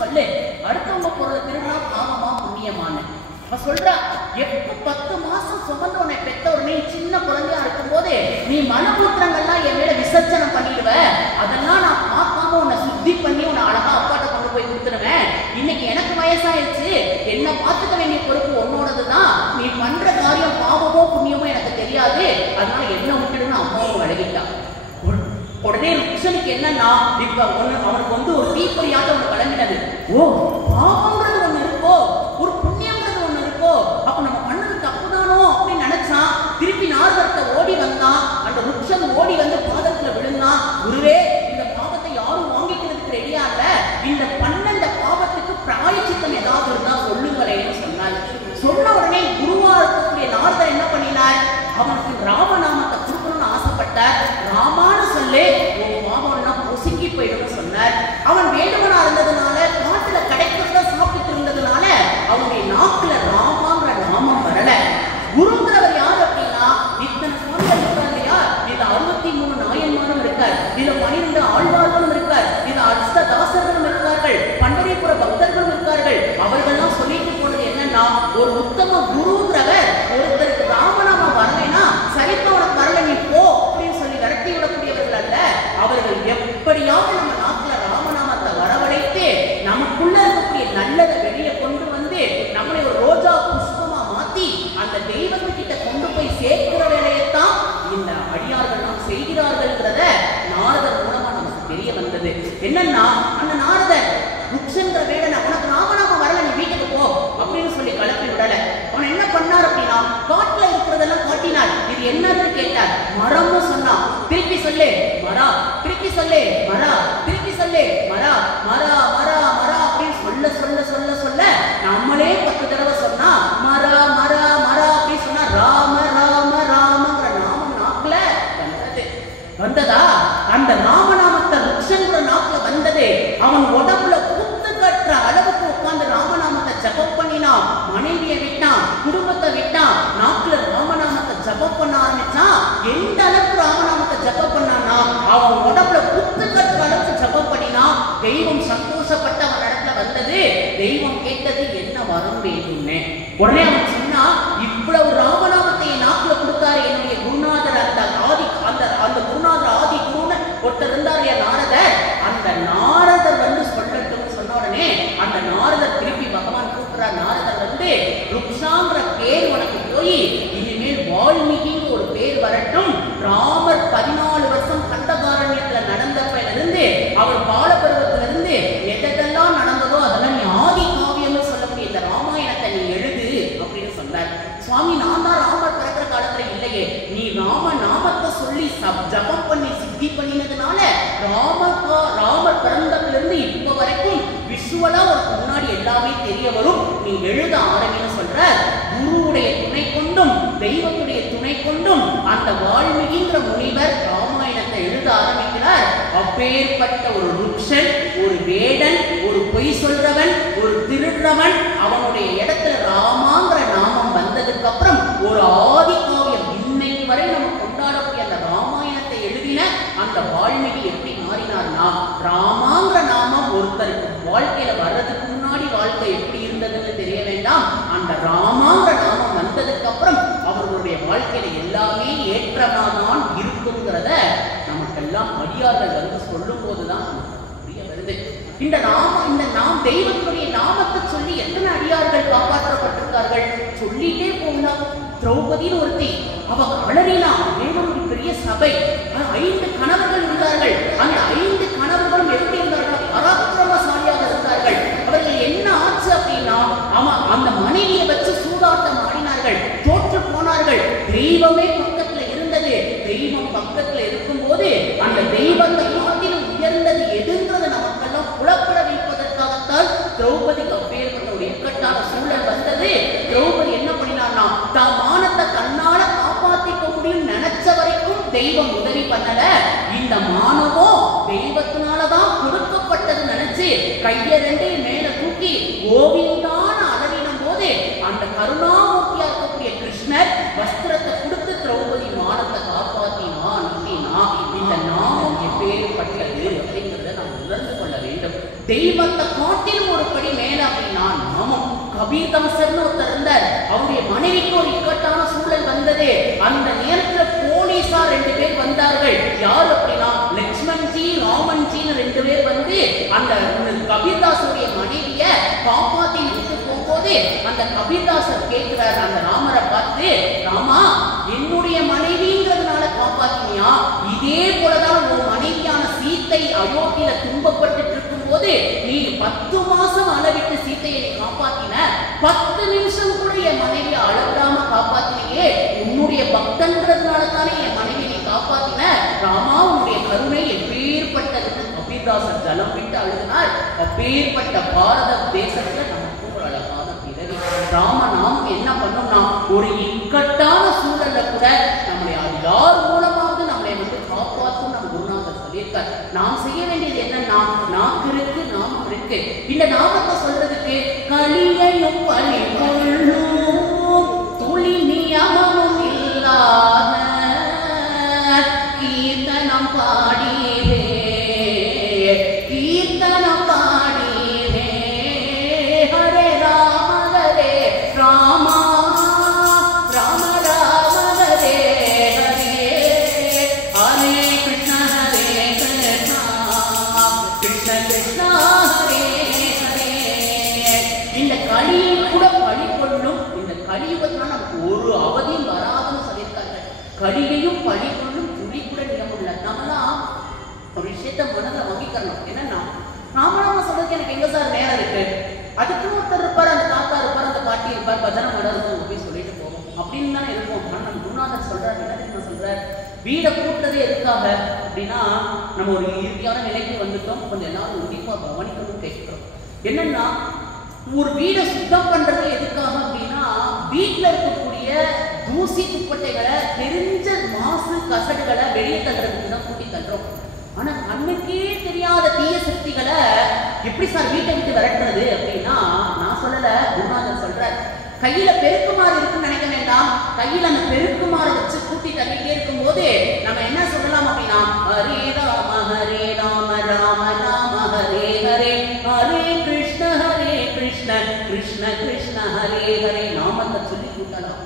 சொல்லு, அடுத்தவங்க பொருளை திருடினா பாவமா புண்ணியமான? அவ சொல்றா, எப்ப 10 மாசம் சுமந்த உன்னை பெத்த உடனே சின்ன குழந்தையா இருக்கும் போது நீ மனமூத்திரங்கள்லாம் என் மேல விசர்ஜனம் பண்ணிடுவ, அதெல்லாம் நான் பார்க்காம உன்னை சுத்தி பண்ணி உன்னை அழகா அப்பாட்ட கொண்டு போய் கொடுத்துருவேன். இன்னைக்கு எனக்கு வயசாயிடுச்சு, என்ன பார்த்துக்க வேண்டிய பொறுப்பு உன்னோடதுதான். நீ பண்ற காரியம் பாவமோ புண்ணியமோ எனக்கு தெரியாது, அதனால என்ன விட்டுடுன்னு அம்மாவும் விலகிட்டான். உடனே ருக்ஷனுக்கு என்னன்னா, இப்ப அவனுக்கு வந்து ஒரு தீப்பொறியாட்ட ஒண்ணு கிளம்பினது. ஓ, பாவம்ன்றது ஒண்ணு இருக்கோ, ஒரு புண்ணியம்ன்றது ஒண்ணு இருக்கோ, அப்ப நம்ம பண்ணது தப்புதானோ அப்படின்னு நினைச்சான். திருப்பி நாரதர்கிட்ட ஓடி வந்தான். அந்த ருக்ஷன் ஓடி வந்து பாதத்துல விழுந்தான். குருவே, இந்த பாவத்தை யாரும் வாங்கிக்கிறதுக்கு ரெடியா இல்ல, இந்த பண்ண பாவத்துக்கு பிராயச்சித்தம் ஏதாவது இருந்தா சொல்லுங்களேன்னு சொன்னார். சொன்ன உடனே குருவா இருக்கக்கூடிய நாரதர் என்ன பண்ணினார், அவனுக்கு ராமநாமத்தை கொடுக்கணும்னு ஆசைப்பட்டார். ராமான்னு சொல்லு, உன் பாவம்லாம் பொசுக்கி போயிடும் சொன்னார். அவன் வேண்டுமனா இருந்ததுனால, காட்டுல கிடைக்கிறத சாப்பிட்டு இருந்ததுனால அவனுடைய நாக்குல ராமாங்கிற நாமம் வரல. குருங்கிறவர் யார் அப்படின்னா, இத்தனை சுவாமிகள் இருக்கார் இல்லையா, இதுல 63 நாயன்மாரும் இருக்கார், இதுல 12 ஆழ்வார்களும் இருக்கார், இதுல அஷ்டதாசர்களும் இருக்கார்கள், பண்டரிபுர பக்தர்களும் இருக்கார்கள். அவர்கள்லாம் சொல்லிட்டு போனது என்னன்னா, ஒரு உத்தம குருங்கிறவர் ஒருத்தருக்கு ராமநாமம் வரலைன்னா, சரிப்பா உனக்கு வரல நீ போ அப்படின்னு சொல்லி விரட்டி விடக்கூடியவர்கள் அல்ல. அவர்கள் எப்படியாவது நம்ம நாட்டுல ராமநாமத்தை வரவழைத்து நமக்குள்ள இருக்கக்கூடிய நல்லதை வெளியே கொண்டு வந்து நம்மளை ஒரு ரோஜா புஷ்பமா மாத்தி அந்த தெய்வத்துக்கிட்ட கொண்டு போய் சேர்க்கிற வேலையைத்தான் இந்த அடியார்கள் செய்கிறார்கள்ங்கிறத நாரதர் மூலமா நமக்கு தெரிய வந்தது. என்னன்னா, அந்த நாரதர் ருக்ஷன்கிற வேடனை, உனக்கு ராமநாமம் வரல நீ வீட்டுக்கு போ அப்படின்னு சொல்லி கலப்பி விடல. அவன் என்ன பண்ணார் அப்படின்னா, காட்டுல இருக்கிறதெல்லாம் காட்டினார். இது என்னன்னு கேட்டார். மரம்னு சொன்னான். திருப்பி சொல்லு மரா, திருப்பி சொல்லு மரா, திருப்பி சொல்லு மரா, மரா மரா மரா அப்படின்னு சொல்ல சொல்ல சொல்ல சொல்ல நம்மளே 10 தடவை சொன்னா மரா மரா மரா அப்படின்னு சொன்னா ராம ராம ராமங்கிற நாமம் நாக்குல வந்ததா. அந்த ராமநாமத்தை ருக்ஷன்ற நாக்குல வந்தது. அவன் உடம்புல குத்து கட்டுற அளவுக்கு உட்கார்ந்து ராமநாமத்தை ஜபம் பண்ணினான். மனைவியை விட்டான், குடும்பத்தை விட்டான், நாக்குல ராமநாமத்தை ஜபம் பண்ண ஆரம்பிச்சான். எந்த அளவுக்கு ராமநாமத்தை ஜபம் பண்ணான்னா, அவன் உடம்புல குத்து கட்டுற அளவுக்கு ஜபம் பண்ணினான். தெய்வம் சந்தோஷப்பட்டு அவன் இடத்துல வந்தது. தெய்வம் கேட்டது என்ன வரம் வேணும்னு. உடனே அவன் சொன்னா, இவ்வளவு ராமநாமத்தை நாக்குல கொடுத்தாரு என்னுடைய குருநாதர், அந்த குருநாதர் ஆதி குருன்னு ஒருத்தர் இருந்தார் நாரதர். அந்த நாரதர் வந்து சொல்லட்டும் சொன்ன உடனே அந்த நாரதர் திருப்பி பகவான் கூப்பிடுறார். நாரதர் வந்து, ருக்ஷாங்கிற பேர் உனக்கு போய் இனிமேல் வால்மீகின்னு ஒரு பேர் வரட்டும். ராமர் 14 வருஷம் கண்டகாரண்யத்துல நடந்தப்பிலிருந்து அவர் பாலபருவத்திலிருந்து எதெல்லாம் நடந்ததோ அதெல்லாம் நீ ஆதி காவியம்னு சொல்லக்கூடிய இந்த ராமாயணத்தை நீ எழுது அப்படின்னு சொன்னார். சுவாமி, நான் தான் ராமர் பிறக்கிற காலத்துல இல்லையே, நீ ராம நாமத்தை சொல்லி ஜபம் பண்ணி சித்தி பண்ணினதுனால ராமர் பிறந்ததிலிருந்து இப்ப வரைக்கும் விஷுவலா உனக்கு முன்னாடி எல்லாமே தெரிய வரும், நீ எழுத ஆரம்பின்னு சொல்ற. குருவுடைய துணை கொண்டும் தெய்வத்துடைய துணை கொண்டும் அந்த வால்மீகின்ற முனிவர் ராமாயணத்தை எழுத ஆரம்பிக்கிறார். அப்பேற்பட்ட ஒரு ருக்ஷன், ஒரு வேடன், ஒரு பொய் சொல்றவன், ஒரு திருடுறவன், அவனுடைய இடத்துல ராமாங்கிற நாமம் வந்ததுக்கு அப்புறம் ஒரு ஆதி காவியம் இன்னைக்கு வரை நம்ம கொண்டாடக்கூடிய அந்த ராமாயணத்தை எழுதின அந்த வால்மீகி எப்படி மாறினார்னா, ராமாங்கிற நாமம் ஒருத்தருக்கு வாழ்க்கையில வர்றதுக்கு முன்னாடி வாழ்க்கை எப்படி இருந்ததுன்னு தெரிய வேண்டாம். அந்த ராமாங்கிற நாமம் வந்ததுக்கு அப்புறம் அவர்களுடைய வாழ்க்கையில எல்லாமே ஏற்றமாதான் இருக்குங்கிறத நமக்கெல்லாம் அடியார்கள் வந்து சொல்லும் போதுதான் புரிய வருது. இந்த நாம் தெய்வத்துடைய நாமத்தை சொல்லி எத்தனை அடியார்கள் காப்பாற்றப்பட்டிருக்கார்கள் சொல்லிட்டே போகலாம். திரௌபதின்னு ஒருத்தி, அவ அலறினா, தேவனுடைய பெரிய சபை, 5 கணவர்கள் இருந்தார்கள். அந்த 5 கணவர்களும் எப்படி இருந்தார்கள், பராக்கிரமசாலியாக இருந்தார்கள். அவர்கள் என்ன ஆச்சு அப்படின்னா, அந்த மனைவியை வச்சு சூதாட்டம் ஆடினார்கள், தோற்று போனார்கள். தெய்வமே பக்கத்துல இருந்தது. தெய்வம் பக்கத்துல இருக்கும் போது அந்த தெய்வத்தை காட்டிலும் உயர்ந்தது எதுங்கிறத நமக்கெல்லாம் புலப்பட வைப்பதற்காகத்தான் திரௌபதிக்கு அப்பேற்பட்ட ஒரு இக்கட்டான சூழல் வந்தது. திரௌபதி என்ன பண்ணினார்னா, தான் மானத்தை தன்னால காப்பாற்றிக்க முடியும் நினைச்ச வரைக்கும் தெய்வம் உதவி பண்ணல. இந்த மானமோ தெய்வத்தினாலதான் கொடுக்கப்பட்டது நினைச்சு கைய 2 மேல தூக்கி கோவிந்தான அலறினும் போது அந்த கருணாமூர்த்தியா இருக்கக்கூடிய கிருஷ்ணர் வஸ்திரத்தை கொடுத்து திரௌபதி மானத்தை காப்பாற்றினான். அப்படின்னா இந்த நாமம் எப்பேற்பட்டது அப்படிங்கிறத நாம் உணர்ந்து கொள்ள வேண்டும். தெய்வத்தை காட்டிலும் ஒரு படி மேல அப்படின்னா நாமும். கபீர்தாசர்னு ஒருத்தர் இருந்தார். அவருடைய மனைவிக்கு ஒரு இக்கட்டான சூழல் வந்தது. அந்த நேரத்துல போலீசார் 2 பேர் வந்தார்கள். யார் அப்படின்னா லட்சுமண்ஜி ராமன்ஜின்னு 2 பேர் வந்து அந்த கபீர்தாசருடைய மனைவிய காப்பாத்தி விட்டு போகும்போது அந்த கபீர்தாசர் கேட்கிறார் அந்த ராமரை பார்த்து, ராமா என்னுடைய மனைவிங்கிறதுனால காப்பாத்தினியா? இதே போலதான் ஒரு மனைவியான சீத்தை அயோத்தியில துன்பப்பட்டு இருக்கும் போது நீ 10 மாசம் அளவிட்டு சீத்தையை நீ காப்பாத்தின, 10 நிமிஷம் கூட என் மனைவியை அளவிடாம காப்பாத்தினையே, உன்னுடைய பக்தன்றதுனால தானே என் மனைவி நீ காப்பாத்தின, ராமா உன்னுடைய கருணை எப்பேற்பட்டது. கபீர்தாசர் ஜலம் விட்டு அழுதினார். அப்பேற்பட்ட பாரத தேசத்துல நமக்கு ஒரு அழகான பிறவி. ராமநாம் என்ன பண்ணோம்னா ஒரு இக்கட்டான சூழல்ல கூட நம்மளை யார் மூலமாவது நம்மளை வந்து காப்பாற்றும் நம்ம குருநாதர் சொல்லியிருக்கார். நாம் செய்ய வேண்டியது என்னன்னா நாக்கு இருக்கு நாமம் இருக்கு. இந்த நாமத்தை சொல்றதுக்கு கலியையும் பழி கொள்ளும் துளி நியமமும் இல்லாத கீர்த்தனம் பாடிவே கீர்த்தனம் பாடிவே ஹரே ராம ராமா ராம ராம ஹரே ஹரே ஹரே கிருஷ்ண கிருஷ்ண கிருஷ்ண ஹரே ஹரே. இந்த கலியை கூட பழி கொள்ளும். இந்த கலியுகத்தினால் நமக்கு ஒரு அவதியும் வராதுன்னு சொல்லியிருக்காங்க. கலியையும் பழி கொள்ளும் துளி கூட நியமம் இல்லை. நம்மளாம் ஒரு விஷயத்த மனதில் வகிக்கணும். என்னன்னா ராமநாம சொல்றதுக்கு எனக்கு எங்க சார் நேரம் இருக்கு, அதுக்குன்னு ஒருத்தர் இருப்பார், அந்த தாத்தா இருப்பார், அந்த பாட்டி இருப்பார், பஜனை மடம் போய் சொல்லிட்டு போவோம் அப்படின்னு தானே இருக்கும். ஆனால் குருநாதர் சொல்றாரு, என்ன தெரியுமா சொல்றார், வீடை கூட்டுறது எதுக்காக அப்படின்னா நம்ம ஒரு இறுதியான நிலைக்கு வந்துட்டோம், கொஞ்சம் எல்லாரும் உன்னிப்பா கவனிக்கணும் கேட்கிறோம். என்னன்னா ஒரு வீடை சுத்தம் பண்றது எதுக்காக அப்படின்னா வீட்டில் இருக்கக்கூடிய தூசி துப்பட்டைகளை தெரிஞ்ச மாசு கசடுகளை வெளியே தள்ளுறதுக்கு தான் கூட்டி தள்ளுறோம். ஆனா கண்ணுக்கே தெரியாத தீய சக்திகளை எப்படி சார் வீட்டை விட்டு விரட்டுறது அப்படின்னா நான் சொல்லல, குருநாதர் சொல்றார். கையில பெருக்குமாறு இருக்குன்னு நினைக்க வேண்டாம். கையில அந்த பெருக்குமாறு வச்சு கூட்டி தள்ளிட்டே இருக்கும் போது நம்ம என்ன சொல்லலாம் அப்படின்னா ஹரே ராம ராம ராம ஹரே ஹரே ஹரே கிருஷ்ண கிருஷ்ண கிருஷ்ண ஹரே ஹரே நாமத்தை சொல்லி கூட்டலாம்.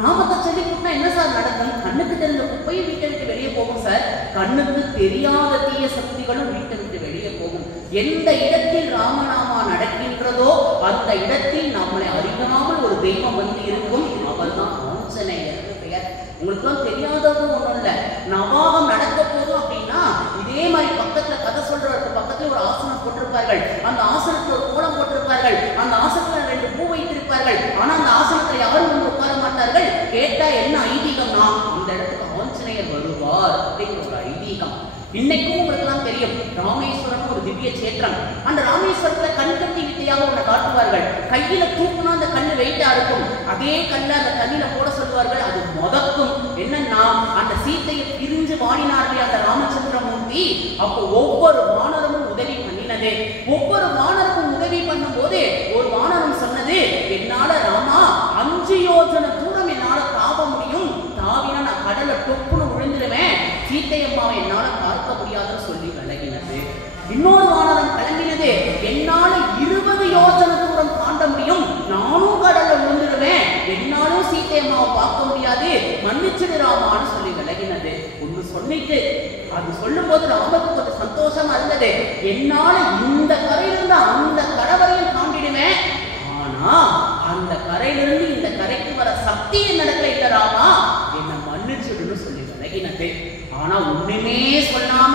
நாமத்தை சொல்லி கூட்டினா என்ன சார் நடக்கும்? கண்ணுக்கு தெரிந்த குப்பையை வீட்டை விட்டு வெளியே போகும் சார். கண்ணுக்கு தெரியாத தீய சக்திகளும் வீட்டை விட்டு வெளியே போகும். எந்த இடத்தில் ராமநாமா நடக்கின்றதோ அந்த இடத்தில் நம்மளை அறியாமல் ஒரு தெய்வம் வந்து இருக்கும். அவர் தான் ஆஞ்சநேயர் பெயர். உங்களுக்கு தெரியாதது ஒன்றும் இல்லை. நவாகம் நடக்க போதும் அப்படின்னா இதே மாதிரி பக்கத்துல கதை சொல்றவருக்கு பக்கத்துல ஒரு ஆசனம் போட்டிருப்பார்கள். அந்த ஆசனத்துல ஒரு கோலம் போட்டிருப்பார்கள். அந்த ஆசனத்துல 2 பூ வைத்திருப்பார்கள். ஆனா அந்த ஆசனத்துல யாரும் வந்து உட்கார மாட்டார்கள். கேட்டா என்ன ஐதீகம்னா இந்த இடத்துக்கு ஆஞ்சநேயர் வருவார் அப்படிங்கிற ஒரு ஐதீகம். இன்னைக்கும் உங்களுக்கு எல்லாம் தெரியும், ராமேஸ்வரம் ஒரு திவ்ய சேத்திரம். அந்த ராமேஸ்வரத்துல கண்கட்டி வித்தையாக ஒண்ணு காட்டுவார்கள். கையில தூக்குனா அந்த கண்ணு வெயிட்டா இருக்கும். அதே கல்ல அந்த தண்ணியில போட சொல்லுவார்கள். அது முதக்கும். என்னன்னா அந்த சீத்தையை பிரிஞ்சு வாடினார்கள் அந்த ராமச்சந்திரமூர்த்தி. அப்போ ஒவ்வொரு வானரமும் உதவி பண்ணினது. ஒவ்வொரு வானரமும் உதவி பண்ணும் போது ஒரு வானரம் சொன்னது, என்னால ராமா 5 யோஜனை தூரம் என்னால தாவ முடியும், தாவினா நான் கடலை டொப்புன்னு விழுந்துருவேன், சீத்தையம்மாவை என்னால பார்க்க முடியாதுன்னு சொல்லி விலகினது. இன்னொரு வானரம் கிளம்பினது, என்னால 20 யோஜனை தூரம் தாண்ட முடியும், நானும் கடல்ல விழுந்துருவேன், என்னாலும் சீத்தையம்மாவை பார்க்க முடியாது, மன்னிச்சுடு ராமான்னு சொல்லி விலகினது. ஒண்ணு சொல்லிட்டு அது சொல்லும் போது ராமருக்கு கொஞ்சம் சந்தோஷமா இருந்தது. என்னால இந்த கரையிலிருந்து அந்த கரை வரையும் தாண்டிடுவேன், ஆனா அந்த கரையிலிருந்து இந்த கரைக்கு வர சக்தி என்னிடத்துல இல்ல ராமா, என்ன மன்னிச்சுடுன்னு சொல்லி விலகினது. ஆனா ஒண்ணுமே சொல்லாம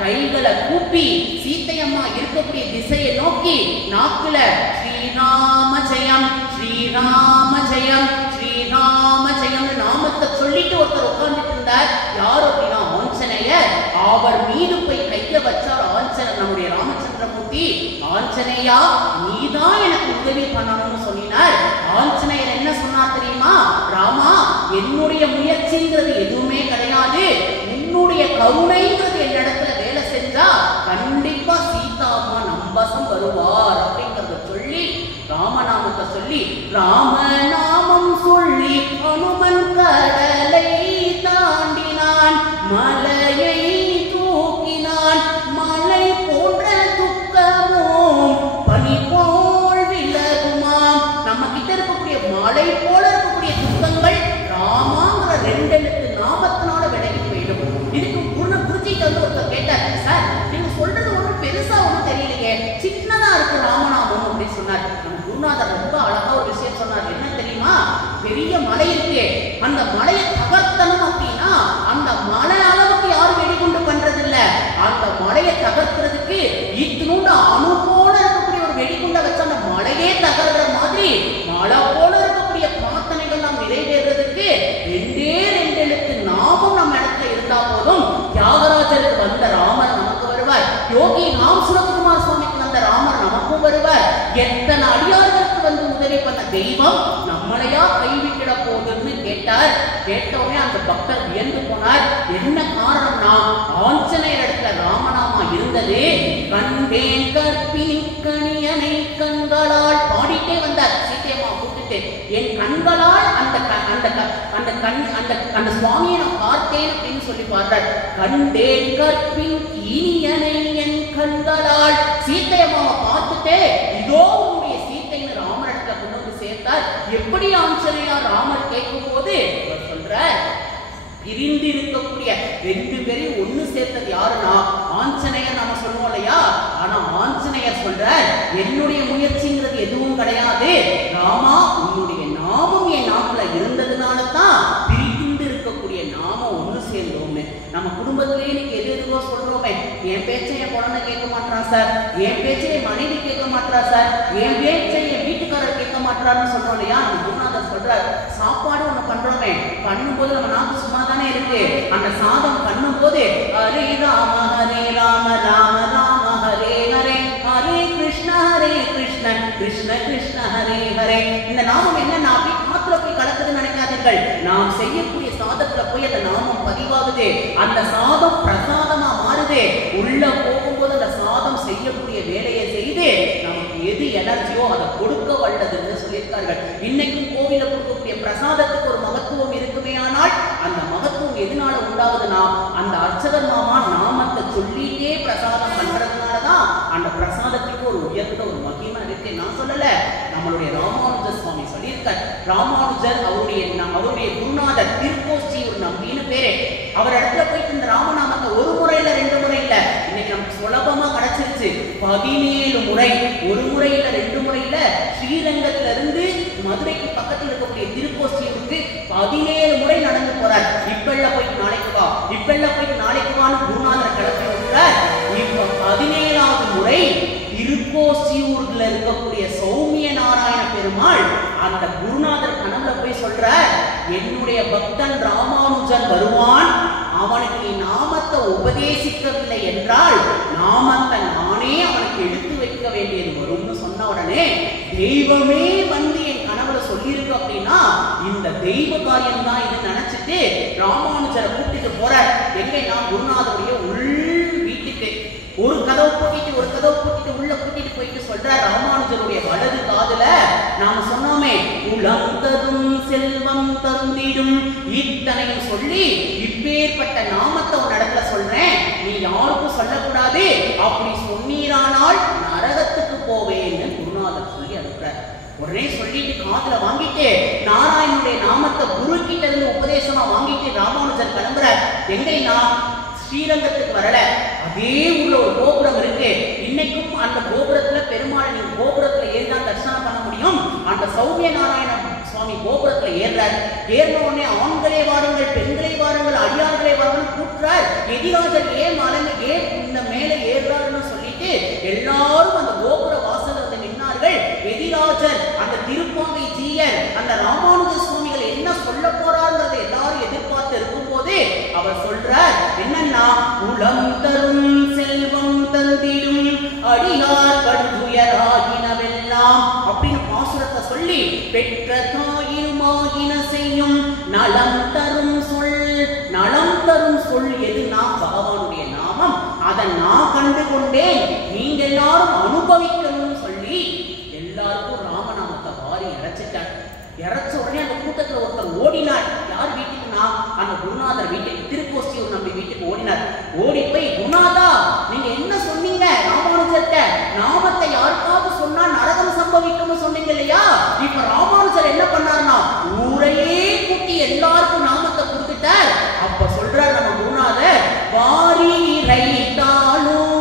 கைகளை கூப்பி சீத்தையம்மா இருக்கக்கூடிய திசையை நோக்கி நாக்குல ஸ்ரீராம ஜெயம் ஸ்ரீராம ஜெயம் ஸ்ரீராம ஜெயம் நாமத்தை சொல்லிட்டு ஒருத்தர் உட்கார்ந்துட்டு இருந்தார். யார் அப்படின்னா ஆஞ்சநேயர். அவர் மீது போய் கைய வச்சார் ஆஞ்சநேயர், நம்முடைய ராமச்சந்திரமூர்த்தி. ஆஞ்சநேயா நீதான் எனக்கு உதவி பண்ணணும்னு சொன்னார். ஆஞ்சநேயர் என்ன சொன்னார் தெரியுமா? ராமா என்னுடைய முயற்சிங்கிறது எதுவுமே கிடையாது, உன்னுடைய கருணைங்கிறது என்னிடத்துல வேலை செஞ்சா கண்டிப்பா சீதாமா நம்பசம் வருவார் அப்படிங்கறத சொல்லி ராமநாமத்தை சொல்லி ராமநாமம் சொல்லி அனுமன் கடலை தாண்டினான், மலையை தூக்கினான், மலை போன்ற துக்கமோ நமக்கு வருவார். எத்தனை அடியார்களுக்கு வந்து உதவி பண்ண தெய்வம் நம்மளையா கைவிட்டுட போகுதுன்னு கேட்டார். கேட்டவுடனே அந்த பக்தர் வியந்து போனார். என்ன காரணம்னா, ஆஞ்சநேயர் இடத்துல ராமநாமா இருந்தது. கண்டேன் கற்பினி கணியனை கண்களால் பாடிட்டே வந்தார். சீதையம்மா கூப்பிட்டு என் கண்களால் அந்த சுவாமியை நான் பார்த்தேன் அப்படின்னு சொல்லி பார்த்தார். கண்டேன் கற்பின் இனியனை என் கண்களால் சீதையம்மாவை பார்த்துட்டு இதோ உன்னுடைய சீத்தைன்னு ராமர் இடத்துல கொண்டு வந்து சேர்த்தார். எப்படி ஆஞ்சநேயா ராமர் கேட்கும் போது சொல்றார், பிரிந்து இருக்கக்கூடிய ரெண்டு பேரையும் ஒண்ணு சேர்த்தது யாருன்னா ஆஞ்சநேயர் நாம சொல்லுவோம் இல்லையா. ஆனா ஆஞ்சநேயர் சொல்றார், என்னுடைய முயற்சிங்கிறது எதுவும் கிடையாது ராமா, உன்னுடைய நாமம் என் நாமல இருந்ததுனால தான் பிரிந்து இருக்கக்கூடிய நாமம் ஒண்ணு சேர்ந்தோம்னு. நம்ம குடும்பத்திலே இன்னைக்கு எது எதுவோ சொல்றோமே, என் பேச்சை என் குழந்தை கேட்க மாட்டான் சார், என் பேச்சை என் மனைவி கேட்க மாட்டா சார், என் பேச்சை என் வீட்டுக்காரர் கேட்க மாட்டாருன்னு சொல்றோம் இல்லையா. நம்ம குருநாதர் சொல்றார், சாப்பாடு ஒண்ணு பண்றோமே, பண்ணும்போது நம்ம நாக்கு சும்மா தானே இருக்கு. அந்த சாதம் பண்ணும் போது ஹரே ராம ராம ராம ஹரே ஹரே ஹரே கிருஷ்ண கிருஷ்ண கிருஷ்ண ஹரே ஹரே. இந்த நாமம் என்ன அப்படி காத்துல போய் கலக்குதுன்னு நினைக்காதீர்கள். நாம் செய்யக்கூடிய சாதத்துல போய் அந்த நாமம் பதிவாகுது. அந்த சாதம் பிரசாதமா மாறுது. உள்ள போகும்போது அந்த சாதம் செய்யக்கூடிய வேலையை செய்து நமக்கு எது எனர்ஜியோ அதை கொடுக்க வல்லதுன்னு சொல்லியிருக்கார்கள். இன்னைக்கும் கோவில கொடுக்கக்கூடிய பிரசாதத்துக்கு ஒரு மகத்துவம் இருக்குமே. ஆனால் அந்த மகத்துவம் எதனால உண்டாகுதுன்னா, அந்த அர்ச்சகர் மாமா நாமத்தை சொல்லிட்டே பிரசாதம் பண்றதுனாலதான் அந்த பிரசாதத்துக்கு ஒரு உயர்ந்த ஒரு மகிமை இருக்கு. நான் சொல்லல, நம்மளுடைய ராமானுஜர் சுவாமி சொல்லியிருக்கார். ராமானுஜர் அவருடைய குருநாதர் திருக்கோஷ்டியூர் நம்பின்னு பேரு. அவர் இடத்துல போயிட்டு இந்த ராமநாமத்தை ஒரு முறை இல்ல, ரெண்டு முறை இல்ல, இன்னைக்கு நமக்கு சுலபமா கிடைச்சிருச்சு. 17 முறை, ஒரு முறை இல்ல, ரெண்டு முறை இல்ல, ஸ்ரீரங்கத்துல இருந்து மதுரைக்கு பக்கத்தில் இருக்கக்கூடிய திருக்கோஷ்டியூருக்கு 17 முறை நடந்து போறார். இப்பெல்ல போயிட்டு நாளைக்கு வா, இப்பெல்ல போயிட்டு நாளைக்கு வான்னு குருநாதரை கிளப்பி விடுறார். இப்ப 17வது முறை திருக்கோஷ்டியூர்ல இருக்கக்கூடிய சௌமிய நாராயண பெருமாள் அந்த குருநாதர் கனவுல போய் சொல்ற, என்னுடைய பக்தன் ராமானுஜன் வருவான், அவனுக்கு நீ நாமத்தை உபதேசிக்கவில்லை என்றால் நாமத்தை நானே அவனுக்கு எடுத்து வைக்க வேண்டியது வரும்னு சொன்ன உடனே, தெய்வமே வந்து என் கனவுல சொல்லியிருக்கு அப்படின்னா இந்த தெய்வ காரியம் தான் இது நினைச்சிட்டு ராமானுஜரை கூட்டிட்டு போறார். எங்கன்னா குருநாதருடைய உள் வீட்டுக்கு ஒரு கதவு பூட்டிட்டு உள்ள கூட்டிட்டு போயிட்டு சொல்றார், ராமானுஜருடைய வலது காதுல நாம சொன்னோமே, உளம் தரும் செல்வம் தந்திடும் இத்தனையும் சொல்லி இப்பேற்பட்ட நாமத்தை ஒரு இடத்துல சொல்றேன், நீ யாருக்கும் சொல்லக்கூடாது, அப்படி சொன்னீரானால் நரகத்துக்கு போவேன்னு குருநாதர் சொல்லி அனுப்புறார். உடனே சொல்லிட்டு காதுல வாங்கிட்டு நாராயணனுடைய நாமத்தை குரு கிட்ட இருந்து உபதேசமா வாங்கிட்டு ராமானுஜர் கிளம்புறார். எங்கன்னா ஸ்ரீரங்கத்துக்கு வரல, அதே ஊர்ல ஒரு கோபுரம் இருக்கு. இன்னைக்கும் அந்த கோபுரத்துல பெருமாள் நீங்க கோபுரத்துல ஏறிதான் தரிசனம் பண்ண முடியும். அந்த சௌமிய நாராயண சுவாமி கோபுரத்துல ஏறார். ஏறின உடனே ஆண்களே வாருங்கள், பெண்களே வாருங்கள், அடியார்களே வாருங்கள் கூட்டுறார். எதிராஜர் ஏன் மலைங்க ஏன் இந்த மேல ஏறாருன்னு சொல்லிட்டு எல்லாரும் அந்த கோபுர வாசல்ல வந்து நின்னார்கள். எதிராஜர் அந்த திருப்பாவை ஜீயர் அந்த ராமானுஜ சுவாமிகள் என்ன சொல்ல போறாருங்கிறத எல்லாரும் எதிர்பார்த்து இருக்கும் போது அவர் சொல்றார், என்னன்னா உளம் தரும் செல்வம் தந்திடும் அடியார் கடுதுயராகினவெல்லாம் அப்படின்னு பாசுரத்தை சொல்லி, பெற்ற தாயினுமாகின செய்யும் நலம் தரும் சொல் எதுனா பகவானுடைய நாமம், அதை நான் கண்டு கொண்டேன், நீங்க எல்லாரும் அனுபவிக்கணும்னு சொல்லி எல்லாருக்கும் ராமநாமத்தை வாரி இறைச்சிட்டார். இறைச்ச உடனே அந்த கூட்டத்தில் ஒருத்தர் ஓடினார். யார் வீட்டுக்குன்னா அந்த குருநாதர் வீட்டுக்கு, திருக்கோஷ்டியூர் நம்பி வீட்டுக்கு ஓடினார். ஓடி போய், குருநாதா நீங்க என்ன சொன்னீங்க ராமானுஜர்கிட்ட, நாமத்தை யாருக்காவது சொன்னா நரகம் சம்பவிக்கும்னு சொன்னீங்க இல்லையா, இப்ப ராமானுஜர் என்ன பண்ணார்னா ஊரையே கூட்டி எல்லாருக்கும் நாமத்தை கொடுத்துட்டார். அப்ப சொல்றார் நம்ம குருநாதர், வாரி இறைத்தாலும்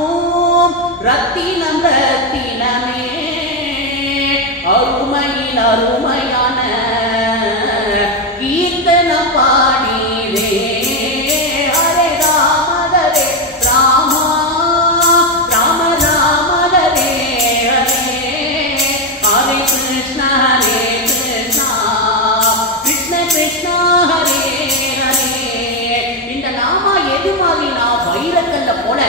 ரத்தினம் ரத்தினமே அருமையில் அருமையான கீர்த்தன பாடிவே, ஹரே ராமதரே ராமா ராம ராமதரே ஹரே ஹரே கிருஷ்ண கிருஷ்ண கிருஷ்ண ஹரே ஹரே. இந்த நாமா எது மாதிரினா வைரக்கல்ல போல,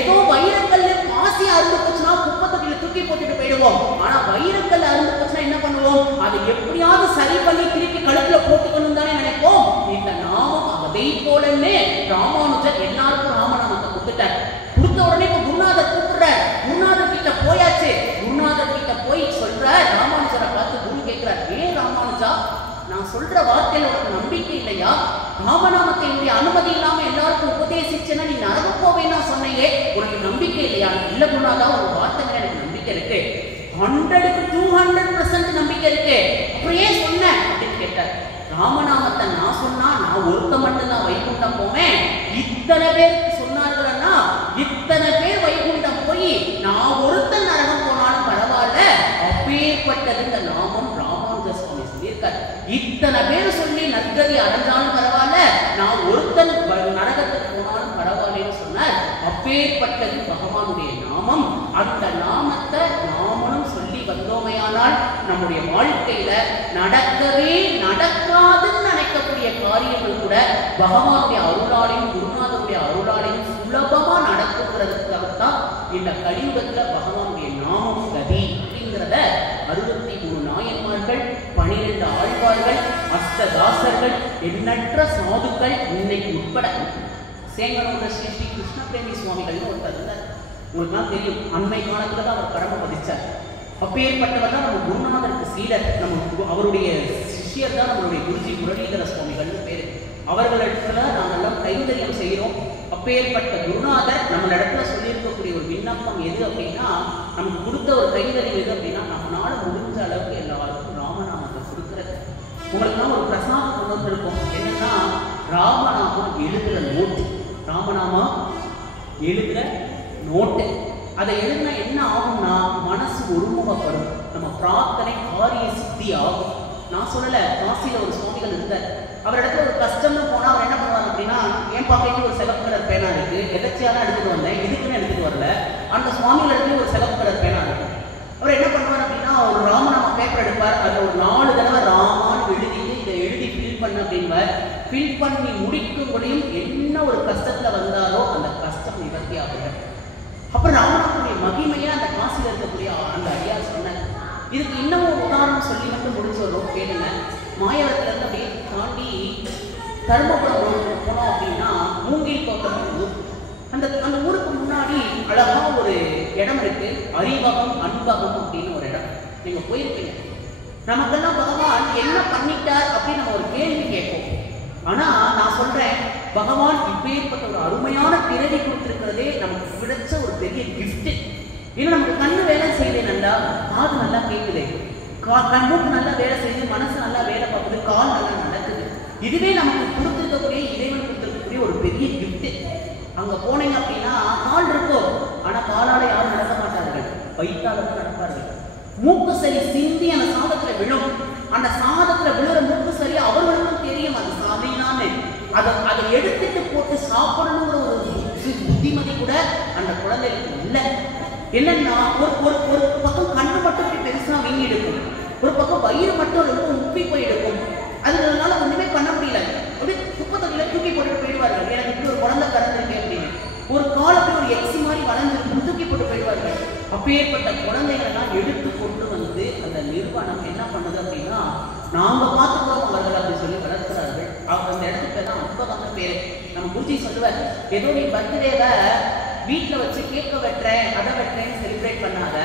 ஏதோ வைரக்கல்ல பாசி அறுந்து போச்சுன்னா குப்பை தொட்டியில தூக்கி போட்டுட்டு போயிடுவோம். இருப்போம். ஆனா வைரக்கல் அருந்து போச்சுன்னா என்ன பண்ணுவோம்? அதை எப்படியாவது சரி பண்ணி திருப்பி கழுத்துல போட்டுக்கணும் தானே நினைப்போம். இந்த நாமம் அதை போலன்னே ராமானுஜர் எல்லாருக்கும் ராமநாமத்தை கொடுத்துட்டார். கொடுத்த உடனே இப்ப குருநாதர் கூப்பிடுற, குருநாதர் கிட்ட போயாச்சு. குருநாதர் கிட்ட போய் சொல்ற, ராமானுஜரை பார்த்து குரு கேட்கிறார், ஏன் ராமானுஜா நான் சொல்ற வார்த்தையில உனக்கு நம்பிக்கை இல்லையா? ராமநாமத்தை என்னுடைய அனுமதி இல்லாம எல்லாருக்கும் உபதேசிச்சேன்னா நீ நரகம் போவேன்னா சொன்னையே, உனக்கு நம்பிக்கை இல்லையா? இல்ல குருநாதா, ஒரு வார்த்தை எனக்கு நம்பிக்கை இருக்கு, 100க்கு 200% நம்பிக்கை இருக்கு. அப்புறம் ஏன் சொன்ன அப்படின்னு கேட்டார். ராமநாமத்தை நான் சொன்னா நான் ஒருத்த மட்டும்தான் வைகுண்டம் போவேன், இத்தனை பேருக்கு சொன்னார்கள்னா இத்தனை பேர் வைகுண்டம் போய் நான் ஒருத்தன் நரகம் போனாலும் பரவாயில்ல, அப்பேற்பட்டது இந்த நாமம். ராமானுஜ சுவாமி சொல்லியிருக்கார், இத்தனை பேர் சொல்லி நற்கதி அடைஞ்சாலும் பரவாயில்ல, நான் ஒருத்தன் நரகத்துக்கு போனாலும் பரவாயில்லன்னு சொன்னார். அப்பேற்பட்டது பகவானுடைய நாமம். அந்த நாமத்தை நாமளும் சொல்லி வந்தோமையானால் நம்முடைய வாழ்க்கையில நடக்கவே நடக்காதுன்னு நினைக்கக்கூடிய காரியங்கள் கூட பகவானுடைய அருளாலையும் குருநாதனுடைய அருளாலையும் சுலபமா நடக்குங்கிறதுக்காகத்தான் இந்த கலியுகத்துல பகவானுடைய நாமம் கதி அப்படிங்கிறத 63 நாயன்மார்கள், 12 ஆழ்வார்கள், அஷ்டதாசர்கள், எண்ணற்ற சாதுக்கள் இன்னைக்கு உட்பட சேங்கனூர ஸ்ரீ ஸ்ரீ கிருஷ்ணபிரேமி சுவாமிகள்னு ஒருத்தர் இருந்தார். உங்களுக்கு தெரியும், அண்மை காலத்துல தான் அவர் கடமை பதிச்சார். அப்பேற்பட்டவர் தான் நம்ம குருநாதருக்கு சீடர். நம்ம அவருடைய சிஷ்யர் தான் நம்மளுடைய குருஜி முரளிதர சுவாமிகள்னு பேரு. அவர்களிடத்துல நாங்கெல்லாம் கைங்கரியம் செய்கிறோம். அப்பேற்பட்ட குருநாதர் நம்மளிடத்துல சொல்லியிருக்கக்கூடிய ஒரு விண்ணப்பம் எது அப்படின்னா, நமக்கு கொடுத்த ஒரு கைங்கரியம் எது அப்படின்னா, நம்மளால முடிஞ்ச அளவுக்கு எல்லாருக்கும் ராமநாமத்தை கொடுக்கறது. உங்களுக்குலாம் ஒரு பிரசாதம் கொண்டு வந்திருக்கோம். என்னன்னா, ராமநாமம் எழுதுற நோட்டு. ராமநாமம் எழுதுற நோட்டு. அதை எழுதினா என்ன ஆகும்னா, மனசு ஒருமுகப்படும், நம்ம பிரார்த்தனை காரிய சித்தி ஆகும். நான் சொல்லல, காசியில ஒரு சுவாமிகள் இருந்தார். அவரிடத்துல ஒரு கஷ்டம்னு போனா அவர் என்ன பண்ணுவார் அப்படின்னா, என் பாக்கைக்கு ஒரு சிவப்பு கலர் பேனா இருக்கு, எதர்ச்சியாக எடுத்துட்டு வந்தேன், இதுக்குன்னு எடுத்துட்டு வரல, அந்த சுவாமிகள் இடத்துல ஒரு சிவப்பு கலர் பேனா இருக்கு. அவர் என்ன பண்ணுவார் அப்படின்னா, ஒரு ராமநாம பேப்பர் எடுப்பார், அதில் ஒரு 4 தடவை ராமான்னு எழுதிட்டு இதை எழுதி ஃபில் பண்ண அப்படின்பார். ஃபில் பண்ணி முடிக்கும் முடியும் என்ன ஒரு கஷ்டத்துல வந்தாரோ அந்த கஷ்டம் நிவர்த்தி ஆகுது. அப்புறம் ராமநாதனுடைய மகிமையா அந்த காசியில் இருக்கக்கூடிய அந்த ஐயா சொன்னார். இதுக்கு இன்னும் ஒரு உதாரணம் சொல்லி மட்டும் முடிச்சிடுறோம், கேளுங்க. மாயவரத்துல இருந்து அப்படியே தாண்டி தர்மபுரம் ரோடுக்கு போனோம் அப்படின்னா மூங்கில் தோட்டம் ஊர். அந்த ஊருக்கு முன்னாடி அழகா ஒரு இடம் இருக்கு, அறிவகம் அன்பகம் அப்படின்னு ஒரு இடம். நீங்க போயிருப்பீங்க. நமக்கெல்லாம் பகவான் என்ன பண்ணிட்டார் அப்படின்னு நம்ம ஒரு கேள்வி கேட்போம். ஆனா நான் சொல்றேன், பகவான் இப்பேற்பட்ட ஒரு அருமையான பிறவி கொடுத்திருக்கிறதே நமக்கு கிடைச்ச ஒரு பெரிய கிஃப்ட். ஏன்னா நமக்கு கண்ணு வேலை செய்யுது, நல்லா காது நல்லா கேட்குது, கண்ணுக்கு நல்லா வேலை செய்யுது, மனசு நல்லா வேலை பார்க்குது, கால் நல்லா நடக்குது. இதுவே நமக்கு கொடுத்துருக்கக்கூடிய இறைவன் கொடுத்துருக்கக்கூடிய ஒரு பெரிய கிஃப்ட். அங்க போனீங்க அப்படின்னா கால் இருக்கும், ஆனா காலால யாரும் நடக்க மாட்டார்கள், வயிற்றாலும் நடப்பார்கள். மூக்கு சரி சிந்தி அந்த சாதத்துல விழும். அந்த சாதத்துல விழுற மூக்கு சரி அவர்களுக்கும் தெரியும் அது சாதினான்னு. அதை எடுத்துட்டு போட்டு சாப்பிடணுங்கிற ஒரு புத்திமதி கூட அந்த குழந்தைகளுக்கு இல்லை. என்னன்னா, ஒரு பக்கம் கண்ணு மட்டும் இப்படி பெருசா வீங்கி எடுக்கும், ஒரு பக்கம் வயிறு மட்டும் ரொம்ப உப்பி போய் எடுக்கும். அதனால ஒண்ணுமே பண்ண முடியல. அப்படியே குப்பத்தொட்டில தூக்கி போட்டு போயிடுவார்கள். எனக்கு இப்படி ஒரு குழந்தை பிறந்திருக்கேன் அப்படின்னு. ஒரு காலத்துல ஒரு எக்ஸ் மாதிரி வளர்ந்து தூக்கி போட்டு போயிடுவார்கள். அப்பேற்பட்ட குழந்தைகளை எல்லாம் எடுத்து கொண்டு வந்து அந்த நிறுவனம் என்ன பண்ணுது அப்படின்னா, நாங்க பார்த்துக்கிறோம் அவர்கள் அப்படி சொல்லி வளர்க்கிறார்கள். அவங்க அந்த இடத்துக்கு பேர் தான் அன்பகம் பேரு. நம்ம குருஜி சொல்லுவார், ஏதோ நீ பர்த்டேவை வீட்டில் வச்சு கேட்க வெட்டுறேன் அதை வெட்டுறேன்னு செலிப்ரேட் பண்ணாத,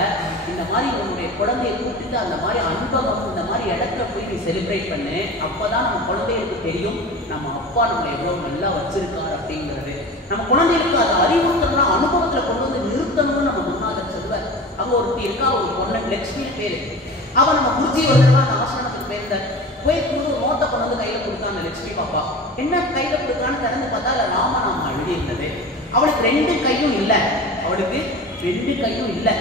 இந்த மாதிரி உன்னுடைய குழந்தைய கூப்பிட்டு அந்த மாதிரி அன்பகம் இந்த மாதிரி இடத்துல போய் நீ செலிப்ரேட் பண்ணு. அப்போதான் நம்ம குழந்தைகளுக்கு தெரியும் நம்ம அப்பா நம்மளை எவ்வளோ நல்லா வச்சிருக்காரு அப்படிங்கிறது. நம்ம குழந்தைகளுக்கு அதை அறிவுறுத்தணும்னா அனுபவத்தில் கொண்டு வந்து நிறுத்தணும்னு நம்ம முன்னாடி சொல்லுவார். அங்கே ஒருத்தி இருக்கா, ஒரு பொண்ணு லட்சுமி பேரு. அவன் நம்ம குருஜி ஒரு தடவை அந்த ஆசிரமத்துக்கு போயிருந்தார். போய் ஒரு நோட்டை கொண்டு வந்து கையில கொடுத்தா அந்த லட்சுமி பாப்பா. என்ன கையில கொடுத்தான்னு திறந்து பார்த்தா அதில் ராமநாமம் எழுதி இருந்தது. அவளுக்கு 2 கையும் இல்லை, அவளுக்கு 2 கையும் இல்லை.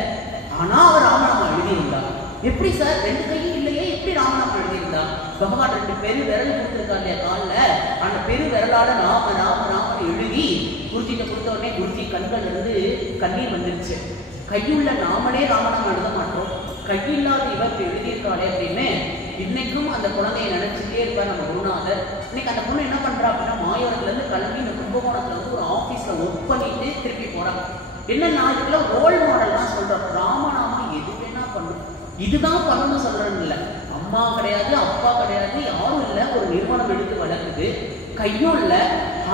ஆனா அவர் ராமநாமம் எழுதியிருந்தா. எப்படி சார் 2 கையும் இல்லையே, எப்படி ராமநாமம் எழுதியிருந்தா? பகவான் 2 பெரு விரல் கொடுத்துருக்கா இல்லையா காலில், அந்த பெரு விரலால ராம ராம ராமன் எழுதி குருஜிட்ட கொடுத்த உடனே குருஜி கண்கள் இருந்து கண்ணீர் வந்துருச்சு. கையுள்ள நாமளே ராமநாமம் எழுத மாட்டோம், கையில்லாத இவருக்கு எழுதியிருக்காளே அப்படின்னு இன்னைக்கும் அந்த குழந்தையை நினைச்சுட்டே இருப்பார் நம்ம குருநாதர். இன்னைக்கு அந்த பொண்ணு என்ன பண்றா அப்படின்னா, மாயவரத்துல இருந்து கிளம்பி இந்த கும்பகோணத்துல வந்து ஒரு ஆபீஸ்ல ஒர்க் பண்ணிட்டு திருப்பி போறாங்க. என்னன்னா இதுல ரோல் மாடல் தான் சொல்றோம். ராமநாமம் எது வேணா பண்ணும், இதுதான் பண்ணணும்னு சொல்றேன்னு இல்லை. அம்மா கிடையாது, அப்பா கிடையாது, யாரும் இல்லை. ஒரு நிறுவனம் எடுத்து வளர்க்குது, கையும் இல்லை.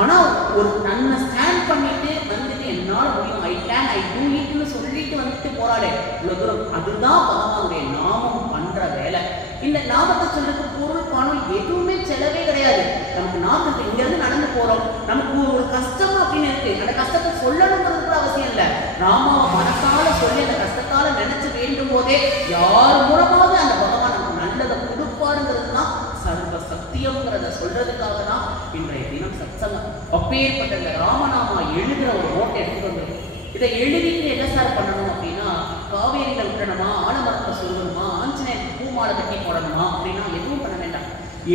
ஆனா ஒரு தன்னை ஸ்டாண்ட் பண்ணிட்டு வந்துட்டு என்னால முடியும், ஐ கேன், ஐ டூ இட்னு சொல்லிட்டு வந்துட்டு போராடே இவ்வளவு தூரம். அதுதான் பகவானுடைய நாமம் பண்ற வேலை. இந்த நாமத்தை சொல்றதுக்கு பொருள் பணம் எதுவுமே செலவே கிடையாது. நமக்கு நாமத்தை இங்க இருந்து நடந்து போறோம், நமக்கு ஒரு கஷ்டம் அப்படின்னு இருக்கு, அந்த கஷ்டத்தை சொல்லணுங்கிறது அவசியம் இல்லை. ராமாவை மனசால சொல்லி அந்த கஷ்டத்தால நினைச்சு வேண்டும் போதே யார் மூலமாவது அந்த பகவான் நமக்கு நல்லதை கொடுப்பாருங்கிறது தான் சர்வ சத்தியம்ங்கிறத சொல்றதுக்காக தான் இன்றைய தினம் சத்சங்கம். அப்பேற்பட்ட இந்த ராமநாமா எழுதுற ஒரு நோட்டை எடுத்துட்டு வந்து இதை எழுதிட்டு என்ன சார் பண்ணணும் அப்படின்னா, காவேரியில விட்டணுமா, ஆலமரத்தை சொல்லணுமா, ஆஞ்சநேயர் பூமாலை கட்டி போடணுமா அப்படின்னா எதுவும் பண்ண வேண்டாம்.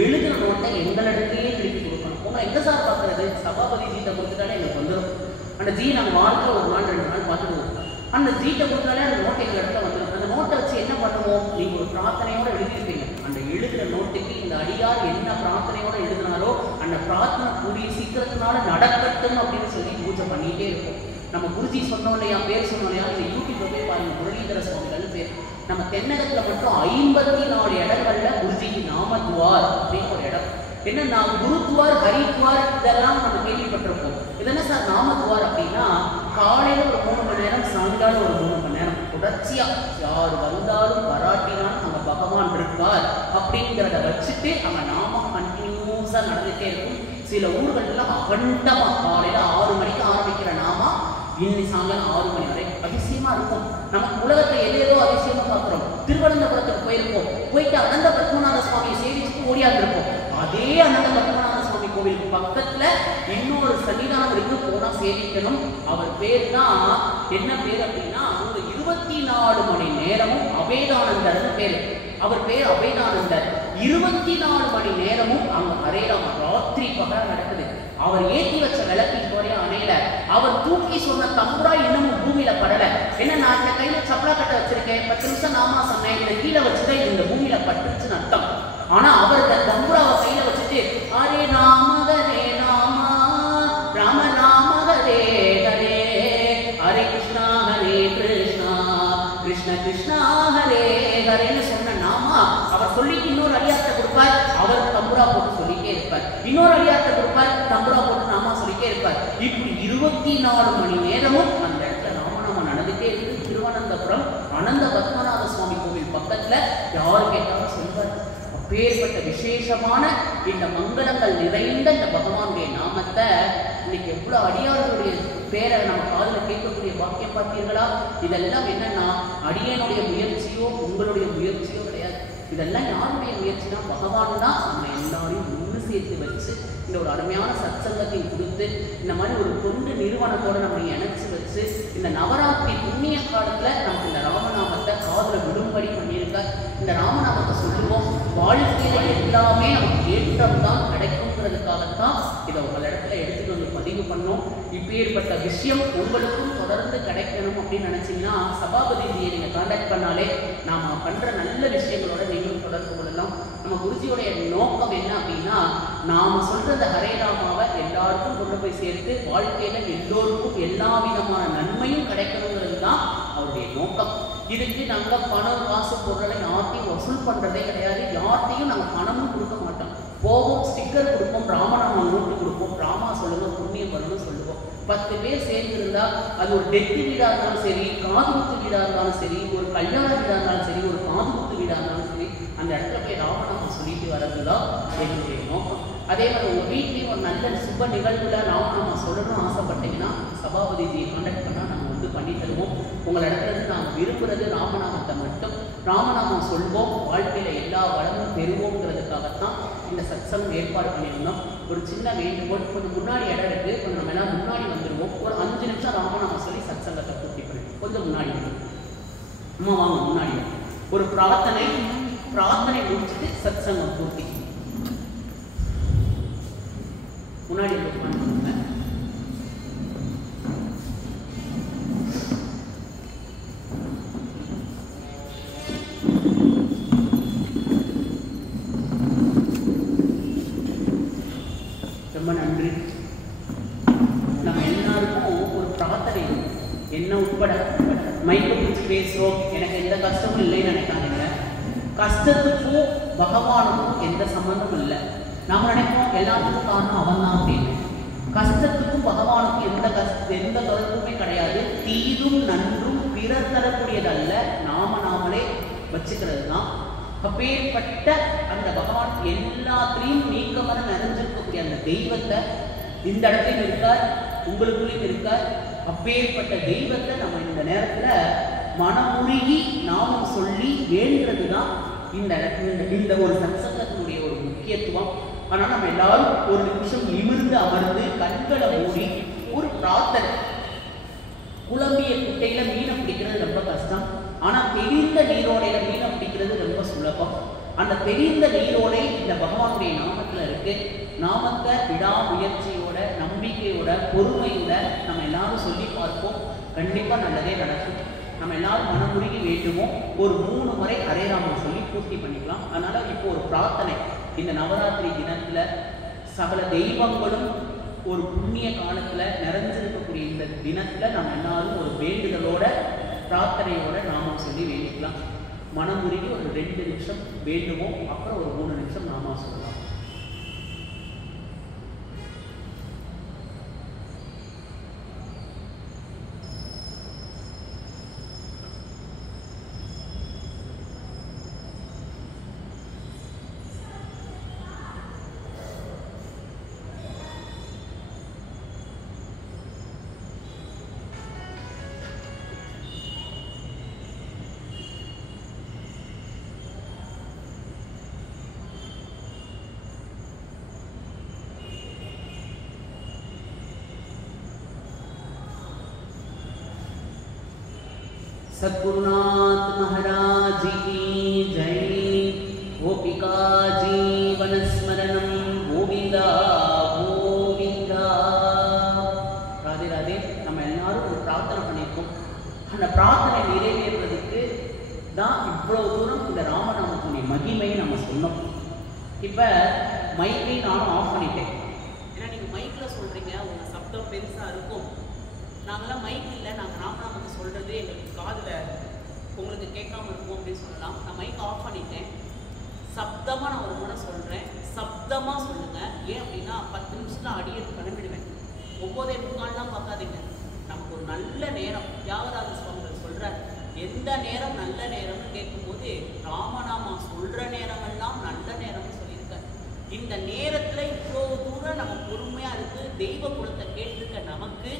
எழுதுற நோட்டை எங்களிடத்தையே திருப்பி கொடுக்கணும். உங்களை எங்க சார் பார்க்கறது? சபாபதி ஜீட்டை கொடுத்துட்டாலே எங்களுக்கு வந்துடும். அந்த ஜீ நம்ம வாழ்க்கை ஒரு நாள் 2 நாள் பார்த்துடுவோம். அந்த ஜீட்டை கொடுத்தாலே அந்த நோட்டை எங்கள் இடத்துல வந்துடும். அந்த நோட்டை வச்சு என்ன பண்ணுவோம்? நீங்க ஒரு பிரார்த்தனையோட எழுதியிருப்பீங்க. அந்த எழுதுற நோட்டுக்கு இந்த அடியார் என்ன பிரார்த்தனையோட எழுதினாரோ அந்த பிரார்த்தனை கூடிய சீக்கிரத்தினால நடக்கட்டும் அப்படின்னு சொல்லி பூஜை பண்ணிட்டே இருக்கும். நம்ம குருஜி சொன்னோம் இல்லையா, பேர் சொன்னோம் இல்லையா, இந்த யூடியூப்ல போய் பாருங்க, முரளிதர சுவாமிகள் பேர். நம்ம தென்னகத்துல மட்டும் 54 இடங்கள்ல குருஜிக்கு நாமத்வார் அப்படின்னு ஒரு இடம். என்னன்னா குருத்வார், ஹரித்வார் இதெல்லாம் நம்ம கேள்விப்பட்டிருப்போம். இதென்ன சார் நாமத்வார் அப்படின்னா, காலையில ஒரு 3 மணி நேரம், சாயங்காலம் ஒரு 3 மணி நேரம் தொடர்ச்சியா யார் வந்தாலும் வராட்டினாலும் அங்க பகவான் இருப்பார் அப்படிங்கிறத வச்சுட்டு அங்க நாமம் கண்டினியூஸா நடந்துட்டே இருக்கும். சில ஊர்கள்லாம் அகண்டமா காலையில 6 மணிக்கு ஆரம்பிக்கிற நாமா இன்னி சாயங்காலம் 6 மணி வரை அதிசயமா இருக்கும். நமக்கு உலகத்தை ஏதோ அதிசயமா பார்க்கிறோம். திருவனந்தபுரத்துக்கு போயிருப்போம், போயிட்டு அனந்த பத்மநாத சுவாமியை சேவிச்சுட்டு ஓடியாது இருப்போம். அதே அனந்த பத்மநாத சுவாமி கோவிலுக்கு பக்கத்துல இன்னொரு சன்னிதானம் இருக்கு, போனா சேவிக்கணும். அவர் பேர் தான் என்ன பேர் அப்படின்னா, அங்க 24 மணி நேரமும் அபேதானந்தர்னு பேரு. அவர் பேர் அபேதானந்தர். 24 மணி நேரமும் அங்க ஹரே ராம ராத்திரி பகல நடக்குது. அவர் ஏற்றி வச்ச விளக்கு இதுவரையா அணையில. அவர் தூக்கி சொன்ன தம்புரா இன்னமும் பூமியில படல. என்ன, நான் இந்த கையில சப்பலா கட்ட வச்சிருக்கேன், 10 நிமிஷம் நாமா சொன்னேன், இதை கீழே வச்சுதான் இந்த பூமியில பட்டுச்சுன்னு அர்த்தம். ஆனா அவர் இந்த தம்புராவை கையில வச்சுட்டு ஹரே ராம ஹரே ராமா ராம ராம ஹரே ஹரே ஹரே கிருஷ்ணா ஹரே கிருஷ்ணா கிருஷ்ண கிருஷ்ணா ஹரே ஹரேன்னு சொன்ன நாமா அவர் சொல்லிட்டு இன்னொரு அடியார்ட்ட கொடுப்பார். அவர் தம்புரா போட்டு சொல்லிட்டே இருப்பார். இன்னொரு அடியார்ட்ட கொடுப்பார், தம்புரா போட்டு நாமா சொல்லிட்டே இருப்பார். இப்படி 24 மணி நேரமும் அந்த இடத்துல ராமநாமா நடந்துட்டே இருக்கு. திருவனந்தபுரம் அனந்த பத்மநாத சுவாமி கோவில் பக்கத்துல யாரு கேட்டாலும் சொல்வார். அப்பேற்பட்ட விசேஷமான இந்த மங்களங்கள் நிறைந்த இந்த பகவானுடைய நாமத்தை இன்னைக்கு எவ்வளவு அடியார்களுடைய பேரை நம்ம காதுல கேட்கக்கூடிய பாக்கியம் பார்த்தீர்களா? இதெல்லாம் என்னன்னா அடியனுடைய முயற்சியோ உங்களுடைய முயற்சியோ கிடையாது. இதெல்லாம் யாருடைய முயற்சினா பகவான் தான் நம்ம எல்லாரையும் ஒன்று சேர்த்து வச்சு இந்த ஒரு அருமையான சத்சங்கத்தையும் கொடுத்து இந்த மாதிரி ஒரு தொண்டு நிறுவனத்தோட நம்ம இணைச்சு வச்சு இந்த நவராத்திரி புண்ணிய காலத்துல நமக்கு இந்த ராமநாமத்தை காதுல விடும்படி பண்ணியிருக்கார். இந்த ராமநாமத்தை சொல்லுவோம். வாழ்க்கையில எல்லாமே நமக்கு ஏற்றம் தான் கிடைக்குங்கிறதுக்காகத்தான் இதை உங்கள் இடத்துல எடுத்துட்டு வந்து பதிவு பண்ணோம். இப்பேற்பட்ட விஷயம் உங்களுக்கும் தொடர்ந்து கிடைக்கணும் அப்படின்னு நினைச்சீங்கன்னா சபாபதிஜியை நீங்க கான்டாக்ட் பண்ணாலே நாம பண்ற நல்ல விஷயங்களோட நீங்களும் தொடர்பு கொள்ளலாம். நம்ம குருஜியோடைய நோக்கம் என்ன அப்படின்னா, நாம சொல்ற இந்த ஹரே ராமாவை எல்லாருக்கும் கொண்டு போய் சேர்த்து வாழ்க்கையில எல்லோருக்கும் எல்லா விதமான நன்மையும் கிடைக்கணுங்கிறது தான் அவருடைய நோக்கம். இதுக்கு நாங்க பணம் காசு பொருளை யார்ட்டையும் வசூல் பண்றதே கிடையாது. யார்ட்டையும் நாங்க பணமும் கொடுக்க மாட்டோம். போவோம், ஸ்டிக்கர் கொடுப்போம், ராமநாம நோட்டு கொடுப்போம், ராமா சொல்லுங்க புண்ணியம் வரணும்னு சொல்லுவோம். 10 பேர் சேர்ந்து இருந்தா அது ஒரு டெத்து வீடா இருந்தாலும் சரி, காது குத்து வீடா இருந்தாலும் சரி, ஒரு கல்யாண வீடா இருந்தாலும் சரி, ஒரு காது குத்து வீடா இருந்தாலும் சரி, அந்த இடத்துல போய் ராமநாமம் சொல்லிட்டு வர்றதுதான் என்னுடைய நோக்கம். அதே மாதிரி உங்க வீட்லயும் ஒரு நல்ல சுப நிகழ்வுல ராமநாமம் சொல்லணும்னு ஆசைப்பட்டீங்கன்னா சபாபதிஜியை கான்டாக்ட் பண்ணா நாங்கள் பண்ணி தருவோம். உங்கள் இடத்துல இருந்து நாங்கள் விரும்புறது ராமநாமத்தை மட்டும். ராமநாமம் சொல்வோம், வாழ்க்கையில எல்லா வளமும் பெறுவோங்கிறதுக்காகத்தான் இந்த சத்சங்கம் ஏற்பாடு பண்ணியிருந்தோம். ஒரு சின்ன வேண்டுகோள், கொஞ்சம் முன்னாடி இடம் இருக்கு, கொஞ்சம் நம்ம எல்லாம் முன்னாடி வந்துடுவோம். ஒரு 5 நிமிஷம் ராமநாமம் சொல்லி சத்சங்கத்தை பூர்த்தி பண்ணி கொஞ்சம் முன்னாடி அம்மா வாங்க முன்னாடி. ஒரு பிரார்த்தனை முடிச்சுட்டு சத்சங்கம் பூர்த்தி முன்னாடி பண்ணுங்க. ரொம்ப நன்றி. நம்ம எல்லாருக்கும் ஒரு பிரார்த்தனை என்ன உட்பட மைக்கை பிடிச்சி பேசுறோம், எனக்கு எந்த கஷ்டமும் இல்லைன்னு நினைக்காதீங்க. கஷ்டத்துக்கும் பகவானுக்கும் எந்த சம்பந்தமும் இல்லை. நாம நினைப்போம் எல்லாத்துக்கும் காரணம் அவன் தான் அப்படின்னு. கஷ்டத்துக்கும் பகவானுக்கும் எந்த தொடர்புமே கிடையாது. தீதும் நன்றும் பிறர் தரக்கூடியதல்ல, நாமளே வச்சுக்கிறது தான். அப்பேற்பட்ட அந்த பகவான் எல்லாத்திலையும் நீக்கமர நிறைஞ்சிருக்கக்கூடிய அந்த தெய்வத்தை இந்த இடத்துலையும் இருக்கார், உங்களுக்குள்ளேயும் இருக்கார். அப்பேற்பட்ட தெய்வத்தை நம்ம இந்த நேரத்துல மனமுருகி நாமம் சொல்லி வேண்டுறது தான் இந்த ஒரு சத்சங்கத்தினுடைய ஒரு முக்கியத்துவம். ஆனால் நம்ம எல்லாரும் ஒரு நிமிஷம் நிமிர்ந்து அமர்ந்து கண்களை மூடி ஒரு பிரார்த்தனை. குழம்பிய குட்டையில மீனை பிடிக்கிறது ரொம்ப கஷ்டம், ஆனா தெரிந்த நீரோடையில மீனை பிடிக்கிறது ரொம்ப சுலபம். அந்த தெரிந்த நீரோடை இந்த பகவானுடைய நாமத்துல இருக்கு. நாமத்தை விடாமுயற்சியோட, நம்பிக்கையோட, பொறுமையோட நம்ம எல்லாரும் சொல்லி பார்ப்போம். கண்டிப்பா நல்லதே நடக்கும். நம்ம எல்லாரும் மனமுருகி வேண்டுவோம். ஒரு 3 முறை ஹரே ராமன் சொல்லி பூர்த்தி பண்ணிக்கலாம். அதனால இப்போ ஒரு பிரார்த்தனை. இந்த நவராத்திரி தினத்துல சகல தெய்வங்களும் ஒரு புண்ணிய காலத்துல நிறைஞ்சிருக்கக்கூடிய இந்த தினத்துல நம்ம எல்லாரும் ஒரு வேண்டுதலோட பிரார்த்தனையோட நாமம் சொல்லி வேண்டிக்கலாம். மனமுருகி ஒரு 2 நிமிஷம் வேண்டுவோம். அப்புறம் ஒரு 3 நிமிஷம் நாம சொல்லலாம். सद्गुरुनाथ महाराज की जय। गोपिका जीवन स्मरणम गोविंदा गोविंदा। राधे राधे। நம்ம எல்லாரும் ஒரு பிரார்த்தனை பண்ணிருக்கோம். அந்த பிரார்த்தனை நிறைவேறுறதுக்கு தான் இவ்வளவு தூரம் இந்த ராமநாமத்துடைய மகிமையை நம்ம சொன்னோம். இப்ப மைக்கை நானும் ஆஃப் பண்ணிட்டேன். ஏன்னா நீங்க மைக்ல சொல்றீங்க, உங்க சப்தம் பெருசா இருக்கும். நாங்களாம் மைக் இல்லை, நாங்கள் ராமநாமத்தை சொல்கிறது எங்களுக்கு காதில் உங்களுக்கு கேட்காம இருக்கும் அப்படின்னு சொல்லலாம். நான் மைக் ஆஃப் பண்ணிட்டேன். சப்தமாக நான் ஒரு முறை சொல்கிறேன், சப்தமாக சொல்லுங்கள். ஏன் அப்படின்னா 10 நிமிஷத்தில் அடியெடுத்து கிளம்பிடுவேன். 9:45 பார்க்காதீங்க. நமக்கு ஒரு நல்ல நேரம் தியாகராஜ சுவாமிகள் சொல்கிறார், எந்த நேரம் நல்ல நேரம்னு கேட்கும்போது ராமநாமா சொல்கிற நேரமெல்லாம் நல்ல நேரம்னு சொல்லியிருக்கார். இந்த நேரத்தில் இவ்வளோ தூரம் நம்ம பொறுமையாக இருக்குது தெய்வ குலத்தை கேட்டிருக்க நமக்கு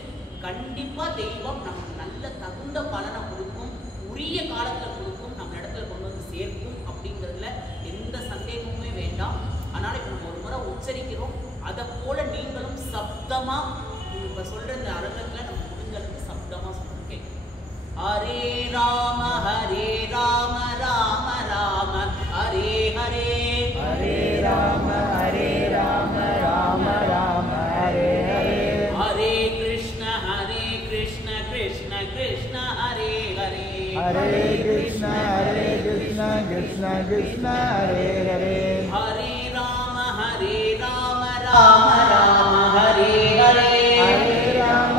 கண்டிப்பா தெய்வம் நமக்கு நல்ல தகுந்த பலனை கொடுக்கும், உரிய காலத்துல கொடுக்கும், நம்ம இடத்துல கொண்டு வந்து சேர்க்கும் அப்படிங்கிறதுல எந்த சந்தேகமுமே வேண்டாம். அதனால இப்ப நம்ம ஒரு முறை உச்சரிக்கிறோம். அதை போல நீங்களும் சப்தமா இப்ப சொல்ற இந்த அரங்கத்துல நம்ம முடிஞ்சளவுக்கு சப்தமா சொல்லிருக்கேன். ஹரே ராம ராம ராம ஹரே ஹரே, ஹரே ராம ராம ராம ஹரே ஹரே, ஹரே கிருஷ்ண கிருஷ்ண கிருஷ்ண ஹரே ஹரே, ஹரே கிருஷ்ண கிருஷ்ண கிருஷ்ண ஹரே ஹரே, ஹரே ராம ராம ராம ஹரே ஹரே, ஹரே ராம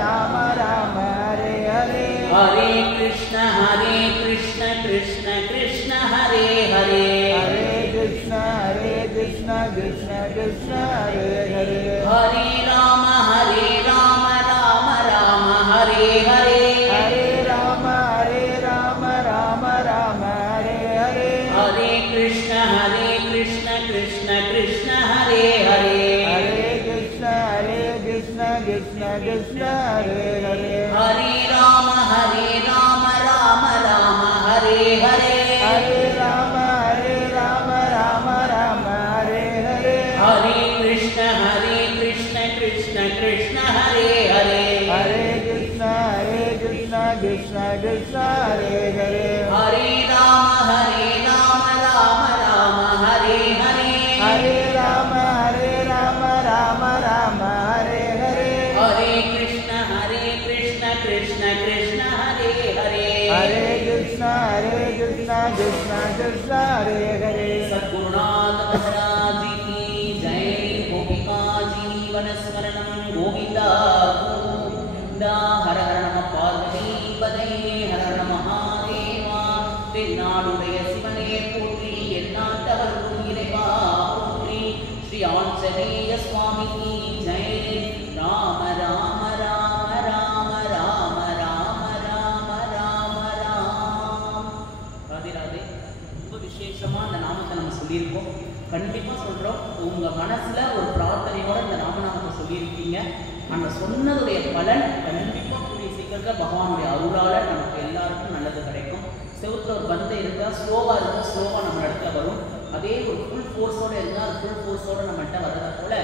ராம ராம ஹரே ஹரே, ஹரே கிருஷ்ண கிருஷ்ண கிருஷ்ண ஹரே ஹரே, ஹரே கிருஷ்ண கிருஷ்ண கிருஷ்ண ஹரே ஹரே, ஹரே ராம ராம ராம ஹரே ஹரே, ஹரே ராம ராம ராம ஹரே ஹரே, ஹரே கிருஷ்ண கிருஷ்ண கிருஷ்ண ஹரே ஹரே, ஹரே கிருஷ்ண கிருஷ்ண கிருஷ்ண ஹரே ஹரே, ஹரே ராம ராம ராம ஹரே ஹரே, ஹரே ராம ராம ராம ஹரே ஹரே, ஹரே கிருஷ்ண கிருஷ்ண கிருஷ்ண ஹரே ஹரே, ஹரே கிருஷ்ண கிருஷ்ண கிருஷ்ண ஹரே ஹரே, ஹரே ராம ராம ராம ஹரே ஹரே, ஹரே ராம ராம ராம ஹரே ஹரே, ஹரே கிருஷ்ண கிருஷ்ண கிருஷ்ண ஹரே ஹரே, ஹரே கிருஷ்ண கிருஷ்ண கிருஷ்ண ஹரே ஹரே, सद्गुरुनाथ महाराज की जय। गोपिका जीवन स्मरणम गोविंदा गोविंदा। हर हर नमः पार्वती पदे, हर हर महादेवा। தென்னாடுடைய சிவனே போற்றி, எந்நாட்டவர்க்கும் இறைவா போற்றி. ஸ்ரீ ஆஞ்சநேய சுவாமிக்கு ஜெய். ராம ராம ராம ராம ராம ராம ராம ராம ராம். ராதே ராதே. ரொம்ப விசேஷமா அந்த நாமத்தை நம்ம சொல்லியிருக்கோம். கண்டிப்பா சொல்றோம், உங்க மனசுல ஒரு பிரார்த்தனையோட இந்த நாமநாமத்தை சொல்லியிருக்கீங்க. அந்த சொன்னதுடைய பலன் கண்டிப்பா கூடிய சீக்கிரத்தில் பகவானுடைய அருளால நமக்கு எல்லாருக்கும் நல்லது கிடைக்கும். செவுத்துல ஒரு பந்தை இருந்தா ஸ்லோவா இருந்தா ஸ்லோவா நம்ம இடத்துல வரும். அதே ஒரு ஃபுல் ஃபோர்ஸோட இருந்தா அது ஃபுல் ஃபோர்ஸோட நம்மகிட்ட வர்றதை போல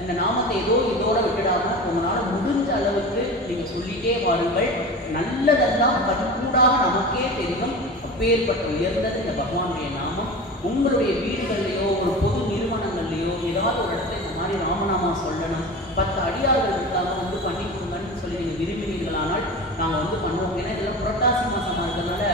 இந்த நாமத்தை இதோட விட்டுடாம உங்களால முடிஞ்ச அளவுக்கு நீங்க சொல்லிட்டே வாருங்கள். நல்லதெல்லாம் கண்கூடாக நமக்கே தெரியும். அப்பேற்பட்ட உயர்ந்தது இந்த பகவானுடைய நாமம். உங்களுடைய வீடுகள்லையோ ஒரு பொது நிறுவனங்கள்லையோ ஏதாவது ஒரு இடத்துல இந்த மாதிரி ராமநாமம் சொல்லணும், 10 அடியார்கள் இருக்காங்க வந்து பண்ணி கொடுங்கன்னு சொல்லி நீங்கள் விரும்பினீர்களானால் நாங்கள் பண்ணுவோம். ஏன்னா இதெல்லாம் புரட்டாசி மாதமாக இருக்கிறதுனால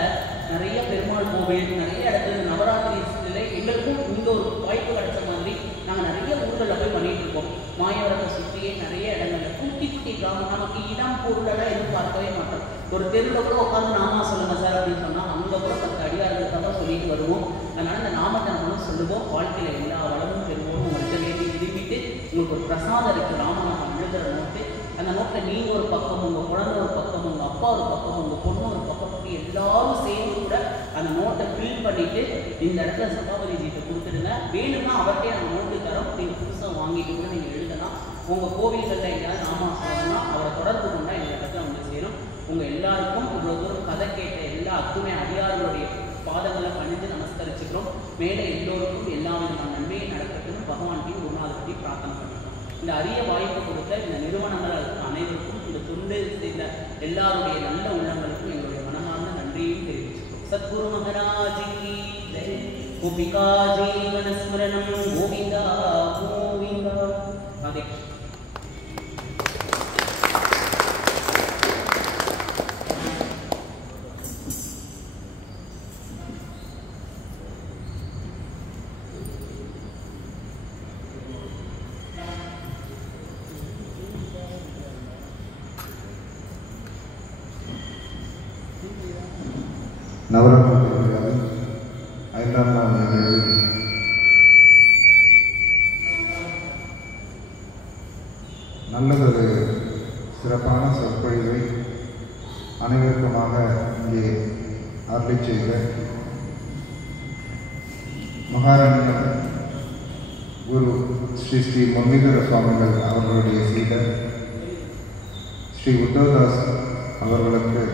நிறைய பெருமாள் கோவில் நிறைய இடத்துல நவராத்திரியில் எங்களுக்கும் இந்த ஒரு வாய்ப்பு கிடைச்ச மாதிரி நாங்கள் நிறைய ஊர்களில் போய் பண்ணிட்டு இருக்கோம். மாயவரத்தை சுற்றியே நிறைய இடங்களில் குட்டி குட்டி கிராமம், நமக்கு இடம் பொருளெல்லாம் எதுவும் பார்க்கவே மாட்டோம். ஒரு தெருவில் கூட உட்காந்து நாமா சொல்லுங்கள் சார் அப்படின்னு சொன்னால் அங்கே கூட 10 அடியார்கள் தான் சொல்லிட்டு வருவோம். அதனால் இந்த நாமத்தை நம்மளும் சொல்லுவோம். வாழ்க்கையில் எல்லா வளமும் பெறுவோம். உங்கள்கிட்ட வேண்டி விரும்பிட்டு உங்களுக்கு ஒரு பிரசாதம் இருக்குது ராமநாமம் எழுதுகிற நோட்டு. அந்த நோட்டில் நீங்கள் ஒரு பக்கம், உங்கள் குழந்தை ஒரு பக்கம், உங்கள் அப்பா ஒரு பக்கம், உங்கள் பொண்ணு ஒரு பக்கம், எல்லாரும் சேர்ந்து கூட அந்த நோட்டை ஃபில் பண்ணிவிட்டு இந்த இடத்துல சபாபதிஜிகிட்ட கொடுத்துடுங்க. வேணும்னா அவர்கிட்டே அந்த நோட்டு தரோம். நீங்கள் புதுசாக வாங்கிட்டு கூட நீங்கள் எழுதலாம். உங்கள் கோவில்களில் எங்கேயாவது நாம சொல்லணும்னா அவரை தொடர்பு கொண்டால் எங்கள் இடத்துல வந்து சேரும். உங்கள் எல்லாருக்கும் இவ்வளோ தூரம் கதை கேட்ட எல்லா அத்துணை அடியார்களுடைய பாதங்களை பணிந்து நமஸ்கரிச்சுக்கிறோம். மேலே எல்லோருக்கும் எல்லா விதமான நன்மையை நடக்கட்டும் பகவான்கிட்டையும் குருநாதர்கிட்ட பிரார்த்தனை பண்ணிக்கிறோம். இந்த அரிய வாய்ப்பு கொடுத்த இந்த நிறுவனங்கள் அனைவருக்கும் இந்த தொண்டு செய்த எல்லாருடைய நல்ல உள்ளங்களுக்கும் எங்களுடைய மனமார்ந்த நன்றியையும் தெரிவிச்சுக்கிறோம். சத்குரு மகாராஜிக்கு ஜெய். கோபிகா ஜீவன ஸ்மரணம் கோவிந்தா கோவிந்தா. ராதே. நவராத்திரி திருவிழாவில் 5ஆம் நாள் நிகழ்வில் நல்லதொரு சிறப்பான சொற்பொழிவை அனைவருக்குமாக இங்கே அருளை செய்த மகாராணிய குரு ஸ்ரீ ஸ்ரீ முரளிதர சுவாமிகள் அவர்களுடைய சீடர் ஸ்ரீ உத்தவ்தாஸ் அவர்களுக்கு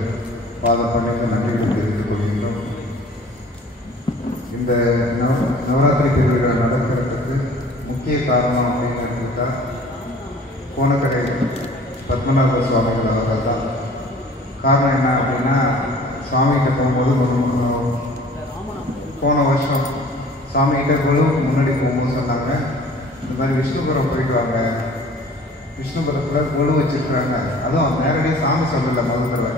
பாதப்பணிக்கு நன்றிகள் தெரிவித்துக் கொள்கின்றோம். இந்த நவராத்திரி திருவிழா நடக்கிறதுக்கு முக்கிய காரணம் அப்படின்னு எடுத்துட்டா கோணக்கரை பத்மநாப சுவாமிகள் அவர்கள் தான். காரணம் என்ன அப்படின்னா, சுவாமிகிட்ட போகும்போது போன வருஷம் சாமிகிட்ட குழுவுக்கு முன்னாடி போகும்போது சொன்னாங்க, இந்த மாதிரி விஷ்ணுபுரம் போயிட்டு வாங்க, விஷ்ணுபுரத்தில் குழு வச்சுருக்குறாங்க. அதுவும் நேரடியாக சாமி சொல்லலை, முதல்ல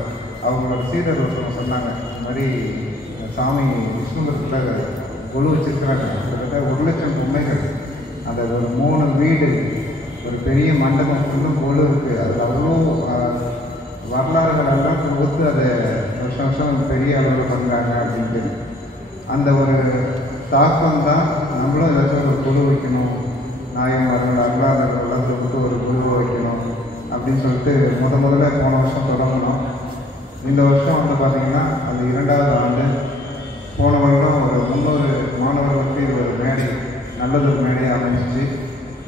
அவங்களோட சீடர் ஒருத்தவங்க சொன்னாங்க, இந்த மாதிரி சாமி விஷ்ணுபுரத்தில் குழு வச்சுருக்குறாங்க, கிட்டத்தட்ட 1 லட்சம் பொம்மைகள், அந்த ஒரு 3 வீடு, ஒரு பெரிய மண்டபம் ஃபுல்லும் குழு இருக்குது. அதில் அவ்வளோ வரலாறுகள் எல்லாம் கொடுத்து அதை வருஷம் பெரிய அளவில் பண்ணுறாங்க அப்படின்ட்டு அந்த ஒரு தாக்கம் தான் நம்மளும் ஏதாச்சும் ஒரு குழு வைக்கணும், நாயன்மார்கள் அருளாளர்கள் வளர்ந்து விட்டு ஒரு குழுவை வைக்கணும் அப்படின்னு சொல்லிட்டு முதல்ல போன வருஷம் தொடங்கணும். இந்த வருஷம் வந்து பார்த்திங்கன்னா அது 2வது ஆண்டு. போன வருடம் ஒரு 300 மாணவர்களுக்கு இது ஒரு மேடை, நல்லது ஒரு மேடையாக அமைஞ்சிச்சு.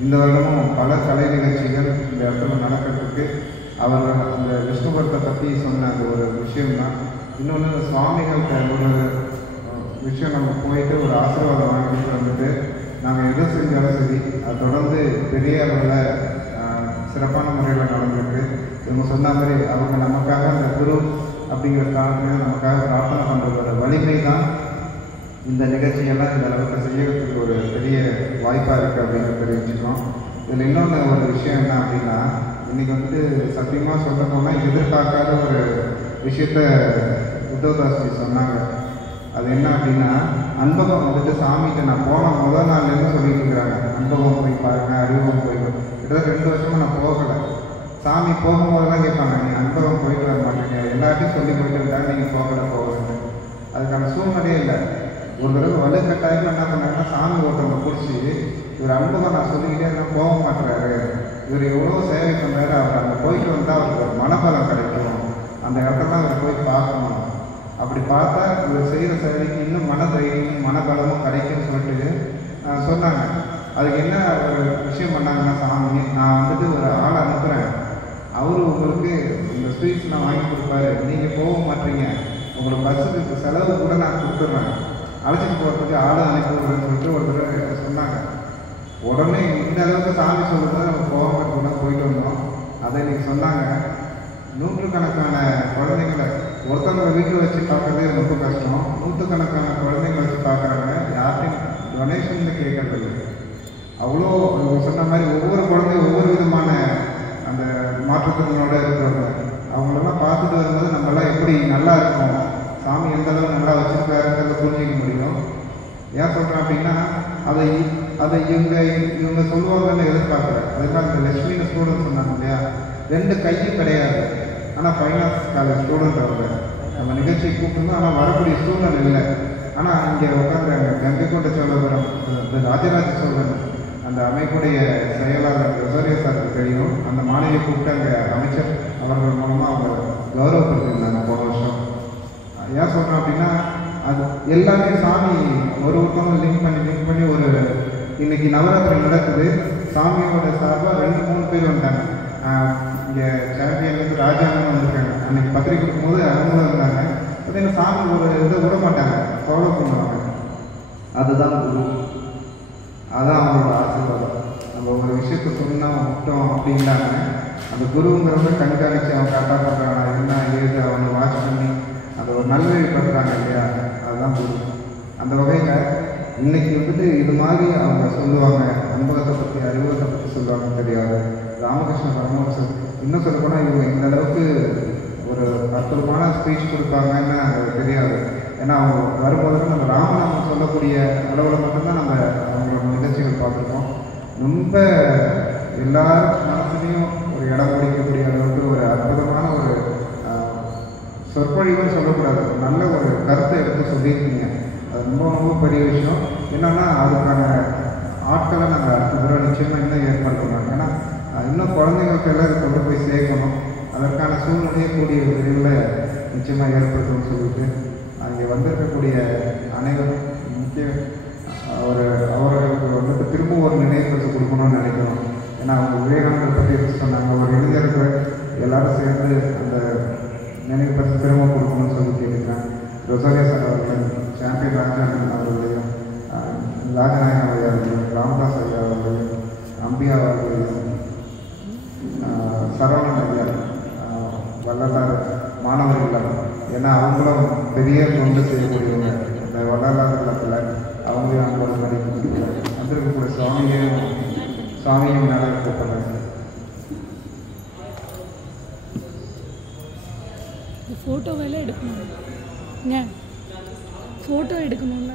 இந்த வருடமும் பல கலை நிகழ்ச்சிகள் இந்த இடத்துல நடக்கிறதுக்கு அவர்கள் அந்த விஷ்ணுபுரத்தை பற்றி சொன்ன அந்த ஒரு விஷயம்தான். இன்னொன்று சுவாமிகள்கிட்ட ஒரு விஷயம், நம்ம போயிட்டு ஒரு ஆசீர்வாதம் வாங்கிட்டு வந்துட்டு நாங்கள் எது செஞ்சாலும் சரி அது தொடர்ந்து பெரிய அளவில் சிறப்பான முறையில் நடந்திருக்கு. இவங்க சொன்ன மாதிரி அவங்க நமக்காக அந்த குரு அப்படிங்கிற காலத்தில் நமக்காக பிரார்த்தனை பண்ணுறதோட வலிமை தான் இந்த நிகழ்ச்சியெல்லாம் இந்த அளவுக்கு செய்யறதுக்கு ஒரு பெரிய வாய்ப்பாக இருக்குது அப்படின்னு தெரிவிச்சுக்கணும். இதில் இன்னொன்று ஒரு விஷயம் என்ன அப்படின்னா, இன்றைக்கி வந்து சத்தியமாக சொல்ல போனால் எதிர்பார்க்காத ஒரு விஷயத்த உத்தவ்தாஸ்ஜி சொன்னாங்க. அது என்ன அப்படின்னா, அனுபவம் வந்துட்டு சாமிகிட்ட நான் போன முதல் நாள்லேருந்து சொல்லிட்டு இருக்கிறாங்க, அனுபவம் போய் பாருங்கள், அறிவம் போயிடும். கிட்டத்தட்ட 2 வருஷமாக நான் போகலை. சாமி போகும்போதெல்லாம் கேட்பாங்க, நீ அனுபவம் போயிட்டு வர மாட்டேங்க, எல்லாத்தையும் சொல்லி போயிட்டு இருந்தாங்க, நீங்கள் போகலை. அதுக்கான சூழ்நிலையே இல்லை. ஒரு தடவை வலுக்கட்டாயமாக என்ன பண்ணாங்கன்னா, சாமி ஒருத்தவங்க பிடிச்சி இவர் அன்பகம் நான் சொல்லிக்கிட்டே இருந்தால் போக மாட்டுறாரு, இவர் எவ்வளோ சேவை பண்ணுறாரு, அவர் அங்கே போயிட்டு வந்தால் அவருக்கு ஒரு மனபலம் கிடைக்கும், அந்த இடத்துல அவர் போய் பார்க்கணும், அப்படி பார்த்தா இவர் செய்கிற சேவைக்கு இன்னும் மன தைரியமும் மனபலமும் கிடைக்கும்னு சொல்லிட்டு சொன்னாங்க. அதுக்கு என்ன ஒரு விஷயம் பண்ணாங்கன்னா, சாமி நான் வந்துட்டு ஒரு ஆளை அனுப்புகிறேன், அவரு உங்களுக்கு இந்த ஸ்வீட்ஸ் நான் வாங்கி கொடுப்பாரு, நீங்கள் போக மாட்டீங்க, உங்களுக்கு பஸ்ஸுக்கு செலவு கூட நான் கொடுத்துட்றேன், அழைச்சிட்டு போகிறதுக்கு ஆளை அனுப்பிவிடுறேன்னு சொல்லிட்டு ஒரு தடவை சொன்னாங்க. உடனே இந்த அளவுக்கு சாமி சொல்லும்போது நம்ம போக மாட்டோம்னா போயிட்டு வந்தோம். அதை இன்னைக்கு சொன்னாங்க. நூற்றுக்கணக்கான குழந்தைங்களை ஒருத்தவங்க வீட்டில் வச்சு பார்க்குறதே ரொம்ப கஷ்டம். நூற்றுக்கணக்கான குழந்தைங்களை வச்சு பார்க்குறாங்க. யார்ட்டையும் டொனேஷன் கேட்கறது இல்லை. அவ்வளோ சொன்ன மாதிரி ஒவ்வொரு குழந்தையும் ஒவ்வொரு விதமான அந்த மாற்றுத்திறனோட இருக்கிறவங்க, அவங்களெல்லாம் பார்த்துட்டு வரும்போது நம்மளாம் எப்படி நல்லா இருக்கும், சாமி எந்த அளவு நல்லா வச்சுருக்காருங்கிறத புரிஞ்சிக்க முடியும். ஏன் சொல்கிறேன் அப்படின்னா, அதை இவங்க சொல்லுவாங்கன்னு எதிர்பார்க்குறேன். அதுக்காக இந்த லட்சுமின்னு ஸ்டூடெண்ட் சொன்னாங்க இல்லையா, 2 கையும் கிடையாது, ஆனால் ஃபைனான்ஸ் காலேஜ் ஸ்டூடெண்ட் அவங்க நம்ம நிகழ்ச்சியை கூப்பிட்டுருந்தோம். ஆனால் வரக்கூடிய சூழ்நிலை இல்லை. ஆனால் இங்கே உட்காந்துறாங்க கங்கைக்கோட்டை சோழபுரம் ராஜராஜ சோழன் அந்த அமைப்புடைய செயலாளர் ரொசாரியோ சாருக்கு தெரியும். அந்த மாணவியை கூப்பிட்டு அங்கே அமைச்சர் அவர்கள் மூலமாக அவங்க கௌரவப்படுத்தியிருந்தாங்க போன வருஷம். ஏன் சொல்கிறேன் அப்படின்னா, அது எல்லாமே சாமி ஒருத்தவங்க லிங்க் பண்ணி ஒரு இன்னைக்கு நவராத்திரி நடக்குது. சாமியோட சார்பாக 2-3 பேர் வந்தாங்க. இங்கே சாம்பியன்லேருந்து ராஜாங்கன்னு வந்திருக்காங்க. அன்னைக்கு பத்திரிக்கை கொடுக்கும்போது அவங்களும் இருந்தாங்க. பார்த்தீங்கன்னா சாமி ஒரு இதை விட மாட்டாங்க, ஃபாலோ பண்ணுவாங்க. அதுதான் குரு, அதான் அவங்களோட ஆசீர்வாதம். நம்ம ஒரு விஷயத்தை சொன்னோம் விட்டோம் அப்படின்னாங்க, அந்த குருங்கிறவங்க கண்காணித்து அவன் கரெக்டாக பண்ணுறாங்க, என்ன ஏது அவனை வாட்ச் பண்ணி அதை ஒரு நல்வழிப்படுத்துறாங்க இல்லையா, அதுதான் குரு. அந்த வகையில் இன்னைக்கு வந்துட்டு இது மாதிரி அவங்க சொல்லுவாங்க, அன்பகத்தை பற்றி அறிமுகத்தை பற்றி சொல்லுவாங்க தெரியாது. ராமகிருஷ்ண பரமஹம்சர் இன்னும் சொல்லப்போனால் இவங்க இந்த அளவுக்கு ஒரு அற்புதமான ஸ்பீச் கொடுப்பாங்கன்னு எனக்கு தெரியாது. ஏன்னா அவங்க வரும்போது நம்ம ராமநாமம் சொல்லக்கூடிய அளவில் மட்டும்தான் நம்ம அவங்களோட நிகழ்ச்சிகள் பார்த்துருக்கோம். ரொம்ப எல்லார் மனசுலையும் ஒரு இடம் பிடிக்கக்கூடிய அளவுக்கு ஒரு அற்புதமான ஒரு சொற்பொழிவுன்னு சொல்லக்கூடாது, நல்ல ஒரு கருத்தை எடுத்து சொல்லியிருக்கீங்க. அது ரொம்ப ரொம்ப பெரிய விஷயம். என்னென்னா அதுக்கான ஆட்களை நாங்கள் அடுத்த தடவை நிச்சயமாக இன்னும் ஏற்படுத்தணும். ஏன்னா இன்னும் குழந்தைங்களுக்கு எல்லாம் இதை கொண்டு போய் சேர்க்கணும். அதற்கான சூழ்நிலையை கூடிய விரைவில் நிச்சயமாக ஏற்படுத்தணும்னு சொல்லிட்டு அங்கே வந்திருக்கக்கூடிய அனைவரும் முக்கிய அவர்களுக்கு வந்துட்டு திரும்ப ஒரு நினைவுக்கு கொடுக்கணும்னு நினைக்கிறோம். ஏன்னா அவங்க விவேகானந்தர் பற்றி எடுத்து சொன்னாங்க, ஒரு இளைஞர்கள் எல்லாரும் சேர்ந்து அந்த நினைவு பற்றி திரும்ப கொடுக்கணும்னு சொல்லி கேட்குறேன். ரொசாரியோ சார் அவர்களையும், சாம்பியன் ராஜாங்கன் அவர்களையும், ராஜநாயகன் ஐயா அவர்களையும், ராமதாஸ் ஐயா அவர்களையும், அம்பியா அவர்களையும், சரவணன் ஐயா, வள்ளலார் மாணவர்கள், ஏன்னா அவங்களும் பெரிய தொண்டு செய்யக்கூடியவங்க இந்த வள்ளலார் இல்லத்தில், அவங்களையும் அவங்களோட படிக்க வந்திருக்கக்கூடிய சுவாமியும் மேலே கூப்பிட்றாங்க. ஃபோட்டோ வேலை எடுக்கணும், ஃபோட்டோ எடுக்கணும்ல.